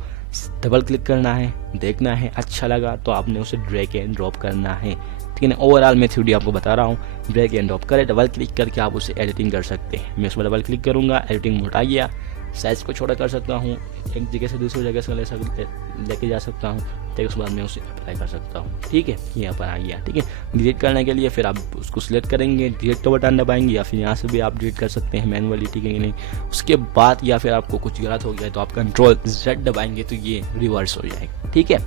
डबल क्लिक करना है, देखना है, अच्छा लगा तो आपने उसे ड्रैग एंड ड्रॉप करना है। ठीक है, ओवरऑल मैं 3D आपको बता रहा हूँ। ड्रैग एंड ड्रॉप करें, डबल क्लिक करके आप उसे एडिटिंग कर सकते हैं। मैं उसमें डबल क्लिक करूँगा, एडिटिंग मोड आ गया, साइज़ को छोटा कर सकता हूँ, एक जगह से दूसरी जगह से लेके जा सकता हूँ। ठीक, उसके बाद मैं उसे अप्लाई कर सकता हूँ। ठीक है, यहाँ पर आ गया। ठीक है, डिलीट करने के लिए फिर आप उसको सिलेक्ट करेंगे, डिलीट का बटन दबाएंगे, या फिर यहाँ से भी आप डिलीट कर सकते हैं मैनुअली। ठीक है कि नहीं, उसके बाद या फिर आपको कुछ गलत हो गया तो आप कंट्रोल Z दबाएंगे तो ये रिवर्स हो जाएगा। ठीक है,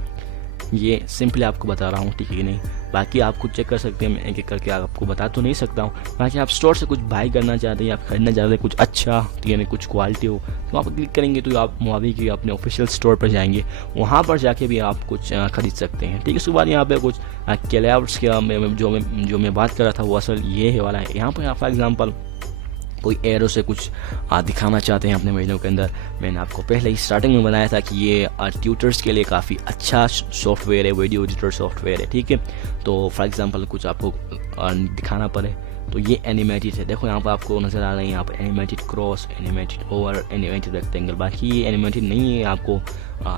ये सिंपली आपको बता रहा हूँ, ठीक है कि नहीं। बाकी आप खुद चेक कर सकते हैं, मैं एक एक करके आपको बता तो नहीं सकता हूँ। बाकी आप स्टोर से कुछ बाई करना चाहते हैं या खरीदना चाहते हैं कुछ अच्छा, ठीक है, कुछ क्वालिटी हो, तो वहाँ पर क्लिक करेंगे तो आप मोवावी के अपने ऑफिशियल स्टोर पर जाएंगे, वहाँ पर जाके भी आप कुछ खरीद सकते हैं, ठीक है। उसके बाद यहाँ पे कुछ क्लेआउट्स के जो मैं बात कर रहा था वो असल ये है वाला है। यहाँ पर फॉर एग्जांपल कोई एरो से कुछ दिखाना चाहते हैं अपने वीडियो के अंदर, मैंने आपको पहले ही स्टार्टिंग में बताया था कि ये ट्यूटर्स के लिए काफ़ी अच्छा सॉफ्टवेयर है, वीडियो एडिटर सॉफ्टवेयर है, ठीक है। तो फॉर एग्जांपल कुछ आपको दिखाना पड़े तो ये एनिमेटेड है, देखो यहाँ पर आपको नज़र आ रहा है, यहाँ पर animated cross, animated over, animated rectangle. बाकी ये एनिमेटेड नहीं है, आपको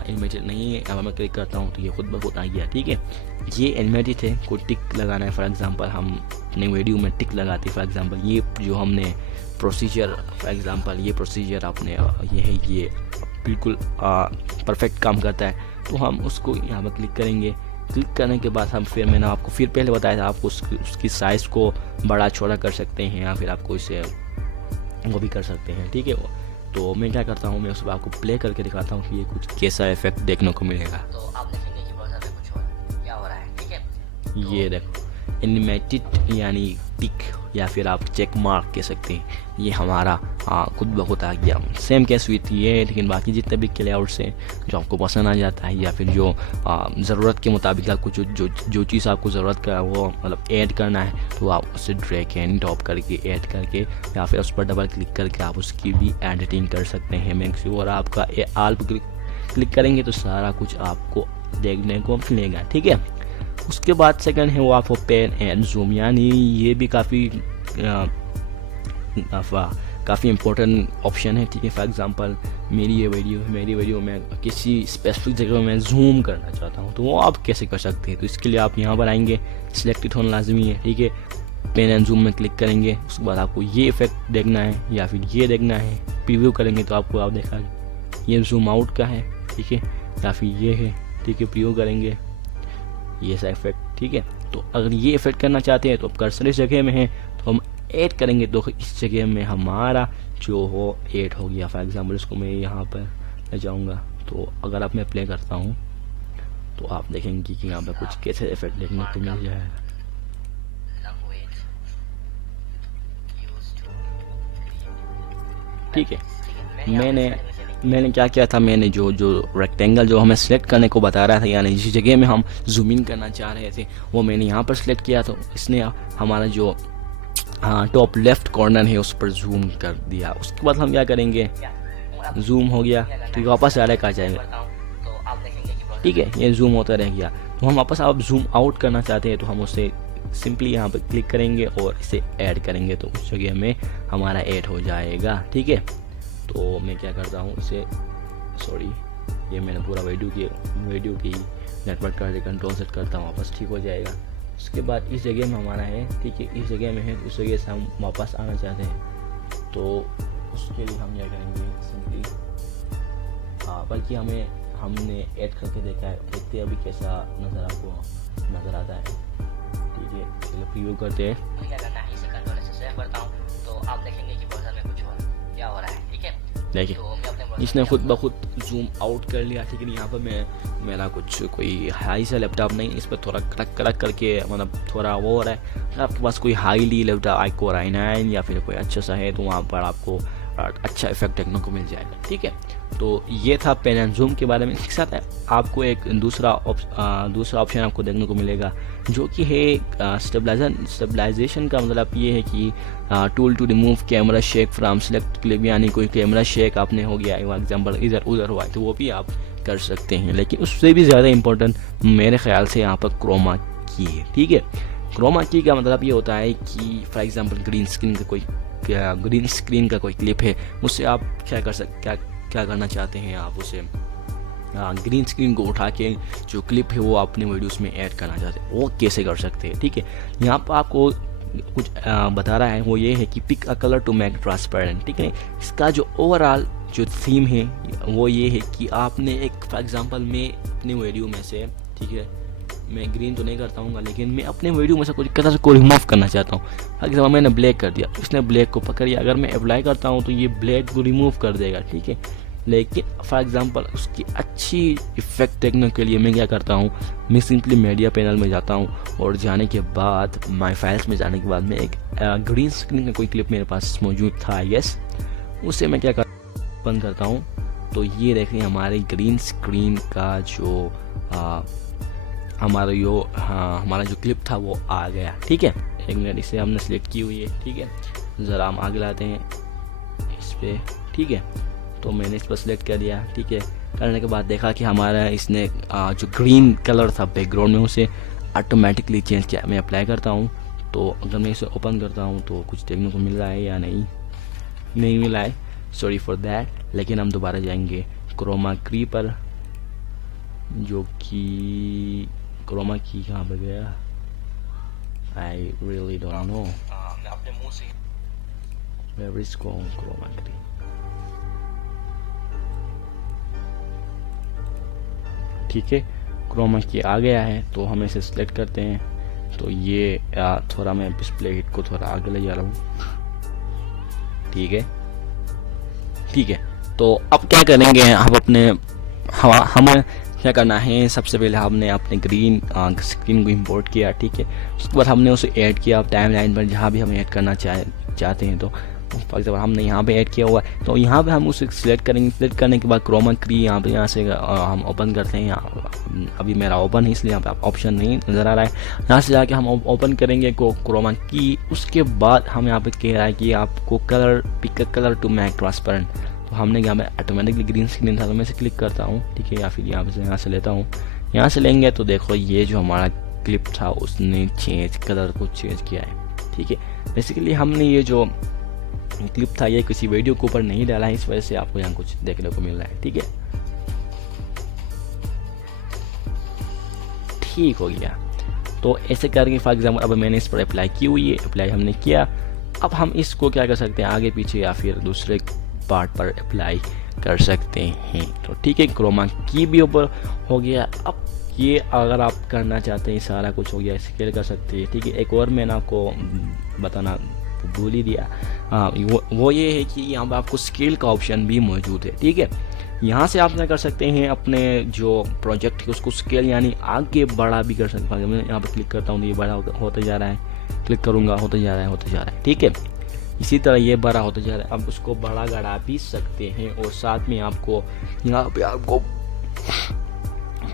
एनिमेटेड नहीं है। अब मैं क्लिक करता हूँ तो ये खुद ब खुद आ गया, ठीक है। ये एनिमेटेड है, कोई टिक लगाना है, फॉर एग्जांपल हम अपने वीडियो में टिक लगाते हैं, फॉर एग्जांपल ये जो हमने प्रोसीजर, फॉर एग्जांपल ये प्रोसीजर आपने ये है, ये बिल्कुल परफेक्ट काम करता है, तो हम उसको यहाँ पर क्लिक करेंगे। क्लिक करने के बाद हम फिर मैंने आपको फिर पहले बताया था, आपको उसकी साइज़ को बड़ा छोटा कर सकते हैं या फिर आपको इसे वो भी कर सकते हैं, ठीक है। तो मैं क्या करता हूँ, मैं उस पर आपको प्ले करके दिखाता हूँ कि ये कुछ कैसा इफेक्ट देखने को मिलेगा। तो आप देखेंगे कि बहुत ज़्यादा कुछ हो रहा है, क्या हो रहा है, ठीक है। ये देखो एनिमेटेड यानी टिक या फिर आप चेक मार्क कह सकते हैं, ये हमारा खुद ब खुद आ गया। सेम केस विथ ये है, लेकिन बाकी जितने भी क्लेआउट्स हैं जो आपको पसंद आ जाता है या फिर जो ज़रूरत के मुताबिक आपको जो चीज़ आपको ज़रूरत का वो मतलब ऐड करना है, तो आप उसे ड्रैग एंड ड्रॉप करके ऐड करके या फिर उस पर डबल क्लिक करके आप उसकी भी एडिटिंग कर सकते हैं। मेक श्योर आपका आल पर क्लिक करेंगे तो सारा कुछ आपको देखने को मिलेगा, ठीक है। उसके बाद सेकंड है वो आपको पेन एंड जूम, यानी ये भी काफ़ी इंपॉर्टेंट ऑप्शन है, ठीक है। फॉर एग्जांपल मेरी वीडियो में किसी स्पेसिफिक जगह में जूम करना चाहता हूँ, तो वो आप कैसे कर सकते हैं। तो इसके लिए आप यहाँ पर आएंगे, सिलेक्टेड होना लाजमी है, ठीक है। पेन एंड जूम में क्लिक करेंगे, उसके बाद आपको ये इफेक्ट देखना है या फिर ये देखना है। प्रीव्यू करेंगे तो आपको आप देखा ये जूम आउट का है, ठीक है, या फिर ये है, ठीक है। प्रीव्यू करेंगे ये सा इफेक्ट, ठीक है। तो अगर ये इफेक्ट करना चाहते हैं तो अब कर्सर इस जगह में है तो हम ऐड करेंगे, तो इस जगह में हमारा जो हो ऐड हो गया। फॉर एग्जांपल इसको मैं यहाँ पर ले जाऊँगा, तो अगर अब मैं प्ले करता हूँ तो आप देखेंगे कि यहाँ पर कुछ कैसे इफेक्ट देखने को मिल जाएगा, ठीक है। मैंने क्या किया था, मैंने जो रेक्टेंगल जो हमें सिलेक्ट करने को बता रहा था, यानी जिस जगह में हम जूम इन करना चाह रहे थे वो मैंने यहाँ पर सिलेक्ट किया, तो इसने हमारा जो टॉप लेफ्ट कॉर्नर है उस पर जूम कर दिया। उसके बाद हम क्या करेंगे, जूम हो गया तो वापस डायरेक्ट आ जाएगा, ठीक है। ये जूम होता रह गया, तो हम वापस आप जूम आउट करना चाहते हैं तो हम उसे सिंपली यहाँ पर क्लिक करेंगे और इसे ऐड करेंगे, तो उस जगह में हमारा ऐड हो जाएगा, ठीक है। तो मैं क्या करता हूँ इसे, सॉरी ये मैंने पूरा वीडियो की नेटवर्क का कंट्रोल सेट करता हूँ, वापस ठीक हो जाएगा। उसके बाद इस जगह में हमारा है, ठीक है, इस जगह में है, उस जगह से हम वापस आना चाहते हैं, तो उसके लिए हम क्या करेंगे सिंपली, बल्कि हमने ऐड करके देखा है, देखते हैं अभी कैसा आपको नज़र आता है, ठीक है। चलो प्रीव्यू करते हैं, क्या करना है, इसे कंट्रोल से सेव करता हूँ, तो आप देखेंगे कि बहुत ज़्यादा कुछ हो रहा है, क्या हो रहा है, ठीक है। देखिए इसने खुद ब खुद जूम आउट कर लिया, ठीक है। यहाँ पर मेरा कोई हाई सा लैपटॉप नहीं, इस पर थोड़ा कड़क करके मतलब थोड़ा वो हो रहा है। अगर आपके पास कोई हाईली लैपटॉप iCore i9 या फिर कोई अच्छा सा है तो वहाँ पर आपको अच्छा इफेक्ट देखने को मिल जाएगा, ठीक है। तो ये था पेन एंड जूम के बारे में। इसके साथ आपको एक दूसरा ऑप्शन आपको देखने को मिलेगा जो कि है स्टेबलाइजेशन का मतलब ये है कि tool to remove camera shake from select clip, यानी कोई कैमरा शेक आपने हो गया एग्जांपल इधर उधर हुआ है तो वो भी आप कर सकते हैं। लेकिन उससे भी ज़्यादा इम्पोर्टेंट मेरे ख्याल से यहाँ पर क्रोमा की है, ठीक है। क्रोमा की का मतलब ये होता है कि फॉर एग्जांपल ग्रीन स्क्रीन का कोई क्लिप है, उससे आप क्या करना चाहते हैं, आप उसे ग्रीन स्क्रीन को उठा के जो क्लिप है वो अपने वीडियोस में ऐड करना चाहते हैं, वो कैसे कर सकते हैं, ठीक है। यहाँ पर आपको कुछ बता रहा है, वो ये है कि pick a colour to make transparent, ठीक है। इसका जो ओवरऑल जो थीम है वो ये है कि आपने एक फॉर एग्जांपल मैं अपनी वीडियो में से, ठीक है, मैं ग्रीन तो नहीं करता हूँ लेकिन मैं अपने वीडियो में से कुछ कलर को रिमूव करना चाहता हूँ। फॉर एग्जाम्पल मैंने ब्लैक कर दिया, इसने ब्लैक को पकड़ लिया, अगर मैं अप्लाई करता हूँ तो ये ब्लैक को रिमूव कर देगा, ठीक है। लेकिन फॉर एग्जांपल उसकी अच्छी इफेक्ट देखने के लिए मैं क्या करता हूँ, मैं सिंपली मीडिया पैनल में जाता हूँ और जाने के बाद माय फाइल्स में जाने के बाद मैं एक ग्रीन स्क्रीन का कोई क्लिप मेरे पास मौजूद था आई गेस, उसे मैं क्या बंद करता हूँ। तो ये देखें हमारे ग्रीन स्क्रीन का जो हमारा जो क्लिप था वो आ गया। ठीक है, 1 मिनट, इसे हमने सेलेक्ट की हुई है। ठीक है, ज़रा हम आगे लाते हैं इस पर। ठीक है, तो मैंने इस पर सेलेक्ट कर दिया। ठीक है, करने के बाद देखा कि हमारा इसने जो ग्रीन कलर था बैकग्राउंड में उसे ऑटोमेटिकली चेंज किया। मैं अप्लाई करता हूँ, तो अगर मैं इसे ओपन करता हूँ तो कुछ देखने को मिल रहा है या नहीं मिला है, सॉरी फॉर दैट। लेकिन हम दोबारा जाएंगे क्रोमा की पर, जो कि क्रोमा की कहाँ पर गया, आई रियली डोंट नो अपने मुंह से वेयर इज क्रोमा की। ठीक है, क्रोमा की आ गया है, तो हम इसे सिलेक्ट करते हैं। तो ये थोड़ा मैं डिस्प्ले हिट को थोड़ा आगे ले जा रहा हूँ। ठीक है, तो अब क्या करेंगे हम अपने हमें क्या करना है, सबसे पहले हमने अपने ग्रीन स्क्रीन को इंपोर्ट किया। ठीक है, उसके बाद हमने उसे ऐड किया टाइम लाइन पर जहाँ भी हम ऐड करना चाहते हैं। तो फॉर एग्जाम्पल हमने यहाँ पे ऐड किया हुआ है, तो यहाँ पे हम उसे सिलेक्ट करेंगे। सिलेक्ट करने के बाद क्रोमा की यहाँ से हम ओपन करते हैं। अभी मेरा ओपन है इसलिए यहाँ पे ऑप्शन नहीं नज़र आ रहा है। यहाँ से जाके हम ओपन करेंगे क्रोमा की। उसके बाद हम यहाँ पे कह रहा है कि आपको colour pick colour to make transparent. तो हमने यहाँ पे ऑटोमेटिकली ग्रीन स्क्रीन था, तो मैं इसे क्लिक करता हूँ। ठीक है, या फिर यहाँ से लेता हूँ। यहाँ से लेंगे तो देखो ये जो हमारा क्लिप था उसने कलर को चेंज किया है। ठीक है, बेसिकली हमने ये जो क्लिप था ये किसी वीडियो के ऊपर नहीं डाला है, इस वजह से आपको यहाँ कुछ देखने को मिल रहा है। ठीक है, ठीक हो गया। तो ऐसे करके फॉर एग्जाम्पल अब मैंने इस पर अप्लाई की हुई है, अप्लाई हमने किया। अब हम इसको क्या कर सकते हैं, आगे पीछे या फिर दूसरे पार्ट पर अप्लाई कर सकते हैं। तो ठीक है, क्रोमा की भी ऊपर हो गया। अब ये अगर आप करना चाहते हैं सारा कुछ हो गया, स्केल कर सकते हैं। ठीक है, एक और मैंने आपको बताना भूल ही दिया, वो ये है कि यहाँ पर आपको स्केल का ऑप्शन भी मौजूद है। ठीक है, यहाँ से आप क्या कर सकते हैं, अपने जो प्रोजेक्ट है उसको स्केल यानी आगे बड़ा भी कर सकते हैं। मैं यहाँ पर क्लिक करता हूँ तो ये बड़ा होता जा रहा है, क्लिक करूँगा होता जा रहा है। ठीक है, इसी तरह ये बड़ा होता जा रहा है। आप उसको बड़ा गढ़ा भी सकते हैं और साथ में आपको यहाँ पे आपको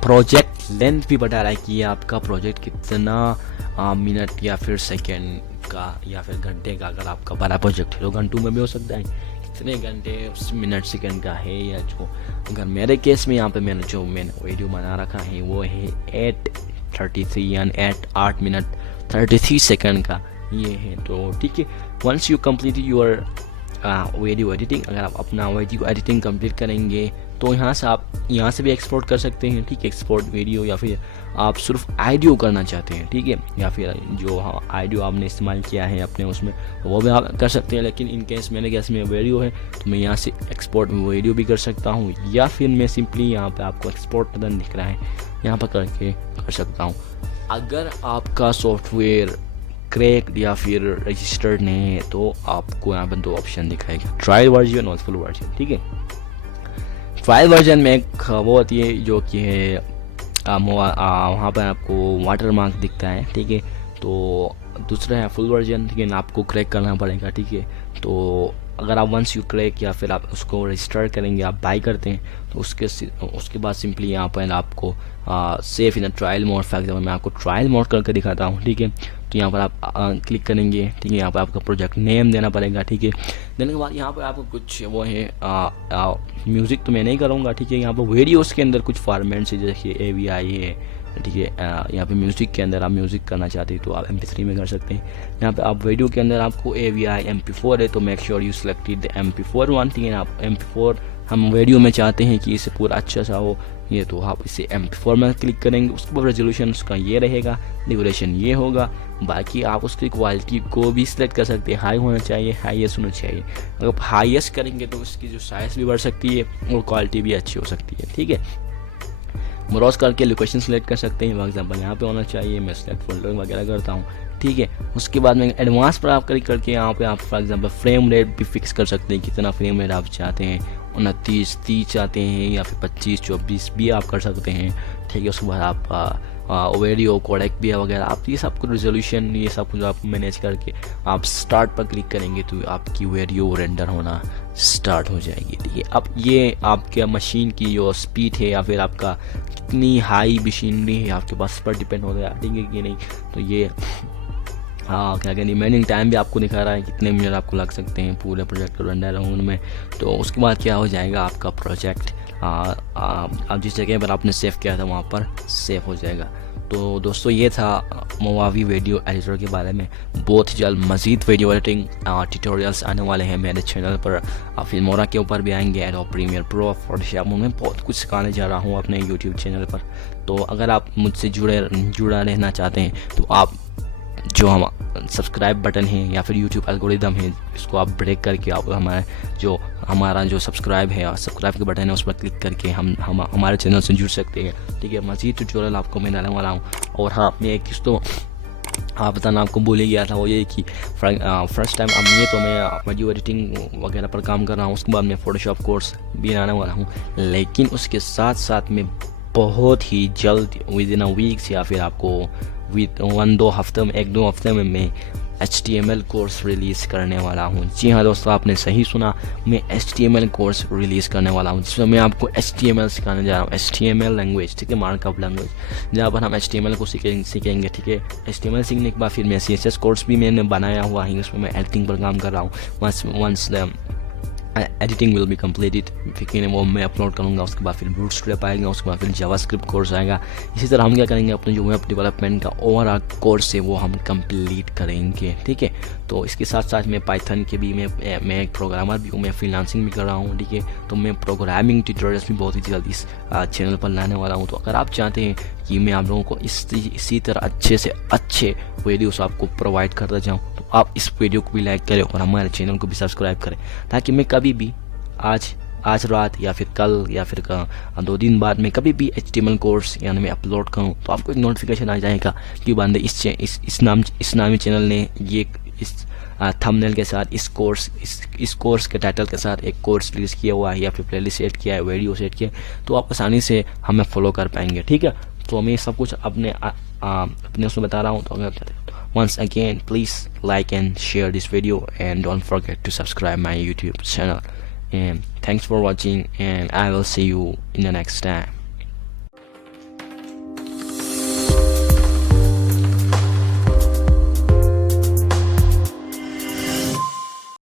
प्रोजेक्ट लेंथ भी बता रहा है कि आपका प्रोजेक्ट कितना मिनट या फिर सेकेंड का या फिर घंटे का। अगर आपका बड़ा प्रोजेक्ट है तो घंटों में भी हो सकता है, कितने घंटे मिनट सेकेंड का है। या जो अगर मेरे केस में यहाँ पे मैंने वीडियो बना रखा है वो है 8:33 यानी 8 मिनट 33 सेकेंड का ये है। तो ठीक है, once you complete your video editing, अगर आप अपना वीडियो एडिटिंग कंप्लीट करेंगे तो यहाँ से भी एक्सपोर्ट कर सकते हैं। ठीक है, एक्सपोर्ट वीडियो, या फिर आप सिर्फ ऑडियो करना चाहते हैं। ठीक है, या फिर जो ऑडियो आपने इस्तेमाल किया है अपने उसमें वो भी आप कर सकते हैं। लेकिन इन केस मेरे केस में वीडियो है तो मैं यहाँ से एक्सपोर्ट वीडियो भी कर सकता हूँ, या फिर मैं सिंपली यहाँ पे आपको एक्सपोर्ट बटन दिख रहा है यहाँ पर करके कर सकता हूँ। अगर आपका सॉफ्टवेयर क्रैक्ड या फिर रजिस्टर्ड नहीं है तो आपको यहाँ पर 2 ऑप्शन दिखाएगा, ट्रायल वर्जन और फुल वर्जन। ठीक है, ट्रायल वर्जन में एक वो होती है जो कि है वहाँ पर आपको वाटर मार्क दिखता है। ठीक है, तो दूसरा है फुल वर्जन। ठीक है, आपको क्रैक करना पड़ेगा। ठीक है, तो अगर आप वंस यू क्रैक या फिर आप उसको रजिस्टर करेंगे, आप बाई करते हैं तो उसके बाद सिंपली यहाँ पर आपको safe in trial mode. For example मैं आपको ट्रायल मोड करके दिखाता हूँ। ठीक है, तो यहाँ पर आप क्लिक करेंगे। ठीक है, यहाँ पर आपका प्रोजेक्ट नेम देना पड़ेगा। ठीक है, देने के बाद यहाँ पर आपको कुछ वो है म्यूज़िक तो मैं नहीं करूँगा। ठीक है, यहाँ पर वीडियोस के अंदर कुछ फॉर्मेट्स है जैसे AVI है। ठीक है, यहाँ पे म्यूज़िक के अंदर आप म्यूज़िक करना चाहते हैं तो आप MP3 में कर सकते हैं। यहाँ पे आप वीडियो के अंदर आपको AVI MP4 है तो make sure you selected MP4 one. ठीक है, आप MP4 हम वीडियो में चाहते हैं कि इसे पूरा अच्छा सा हो ये, तो आप इसे MP4 में क्लिक करेंगे। उसके बाद रेजोल्यूशन उसका ये रहेगा, ड्यूरेशन ये होगा। बाकी आप उसकी क्वालिटी को भी सिलेक्ट कर सकते हैं, हाई होना चाहिए, हाईएस्ट होना चाहिए। अगर आप हाईएस्ट करेंगे तो उसकी जो साइज़ भी बढ़ सकती है और क्वालिटी भी अच्छी हो सकती है। ठीक है, ब्राउज करके लोकेशन सेलेक्ट कर सकते हैं। फॉर एग्जाम्पल यहाँ पे होना चाहिए, मैं सेलेक्ट फोल्डर वगैरह करता हूँ। ठीक है, उसके बाद में एडवांस पर आप क्लिक करके यहाँ पे आप फॉर एग्जाम्पल फ्रेम रेट भी फिक्स कर सकते हैं, कितना फ्रेम रेट आप चाहते हैं 29 30 चाहते हैं या फिर 25 24 भी आप कर सकते हैं, ठीक है। उसके बाद आप वीडियो कोडेक भी है वगैरह, आप ये सब कुछ रेजोल्यूशन ये सब कुछ आप मैनेज करके आप स्टार्ट पर क्लिक करेंगे तो आपकी वीडियो रेंडर होना स्टार्ट हो जाएगी, ठीक है। अब ये आपके मशीन की जो स्पीड है या फिर आपका कितनी हाई मशीनरी है आपके पास पर डिपेंड हो गया, ठीक है कि नहीं। तो ये हाँ क्या कहते हैं रिमेनिंग टाइम भी आपको दिखा रहा है कितने मिनट आपको लग सकते हैं पूरे प्रोजेक्ट को रेंडर होने में। तो उसके बाद क्या हो जाएगा आपका प्रोजेक्ट आप जिस जगह पर आपने सेव किया था वहाँ पर सेव हो जाएगा। तो दोस्तों ये था मोवावी वीडियो एडिटर के बारे में। बहुत जल्द मज़ीद वीडियो एडिटिंग ट्यूटोरियल्स आने वाले हैं मेरे चैनल पर। फिल्मोरा के ऊपर भी आएंगे, एडोब प्रीमियर प्रो, फोटोशॉप में बहुत कुछ सिखाने जा रहा हूँ अपने यूट्यूब चैनल पर। तो अगर आप मुझसे जुड़ा रहना चाहते हैं तो आप जो हम सब्सक्राइब बटन है या फिर यूट्यूब एल्गोरिदम है इसको आप ब्रेक करके आप हमारा जो सब्सक्राइब के बटन है उस पर क्लिक करके हमारे चैनल से जुड़ सकते हैं, ठीक है। मज़ीद ट्यूटोरियल आपको मैं डालने वाला हूँ। और हाँ मैं एक चीज़ तो बताना आपको भूल ही गया था, वो ये कि फर्स्ट टाइम अब ये तो मैं वीडियो एडिटिंग वगैरह पर काम कर रहा हूँ, उसके बाद मैं फोटोशॉप कोर्स भी लाने वाला हूँ। लेकिन उसके साथ साथ मैं बहुत ही जल्द विद इन अ वीक्स या फिर आपको विद 1-2 हफ्ते में 1-2 हफ्ते में मैं HTML कोर्स रिलीज़ करने वाला हूँ। जी हाँ दोस्तों आपने सही सुना, मैं HTML कोर्स रिलीज़ करने वाला हूँ जिसमें मैं आपको HTML सिखाने जा रहा हूँ। HTML लैंग्वेज, ठीक है, मार्कअप लैंग्वेज, जहाँ पर हम HTML को सीखेंगे, ठीक है। HTML सीखने के बाद फिर मैं CSS कोर्स भी मैंने बनाया हुआ है, उसमें मैं एडिटिंग पर काम कर रहा हूँ। Once editing will be completed, फिर वो मैं अपलोड करूँगा। उसके बाद फिर बूटस्ट्रैप आएगा, उसके बाद फिर जावास्क्रिप्ट कोर्स आएगा। इसी तरह हम क्या करेंगे अपने जो वेब डेवलपमेंट का ओवरऑल कोर्स है वो हम कंप्लीट करेंगे, ठीक है। तो इसके साथ साथ मैं पाइथन के भी मैं एक प्रोग्रामर भी हूँ, मैं फ्रीलांसिंग भी कर रहा हूँ, ठीक है। तो मैं प्रोग्रामिंग ट्यूटोरियल्स भी बहुत ही जल्द इस चैनल पर लाने वाला हूँ। तो अगर आप चाहते हैं कि मैं आप लोगों को इसी तरह अच्छे से अच्छे वीडियोस आपको प्रोवाइड करता जाऊँ तो आप इस वीडियो को भी लाइक करें और हमारे चैनल को भी सब्सक्राइब करें, ताकि मैं कभी भी आज रात या फिर कल या फिर 2 दिन बाद में कभी भी HTML कोर्स यानी मैं अपलोड करूं तो आपको एक नोटिफिकेशन आ जाएगा कि बंदे इस नामी चैनल ने ये इस थंबनेल के साथ इस कोर्स के टाइटल के साथ एक कोर्स रिलीज़ किया हुआ है या फिर प्लेलिस्ट सेट किया है, वीडियो सेट किया है, तो आप आसानी से हमें फॉलो कर पाएंगे, ठीक है। तो मैं सब कुछ अपने उसमें बता रहा हूँ। तो अगर once again please like and share this video and don't forget to subscribe my YouTube channel, and thanks for watching and I will see you in the next time.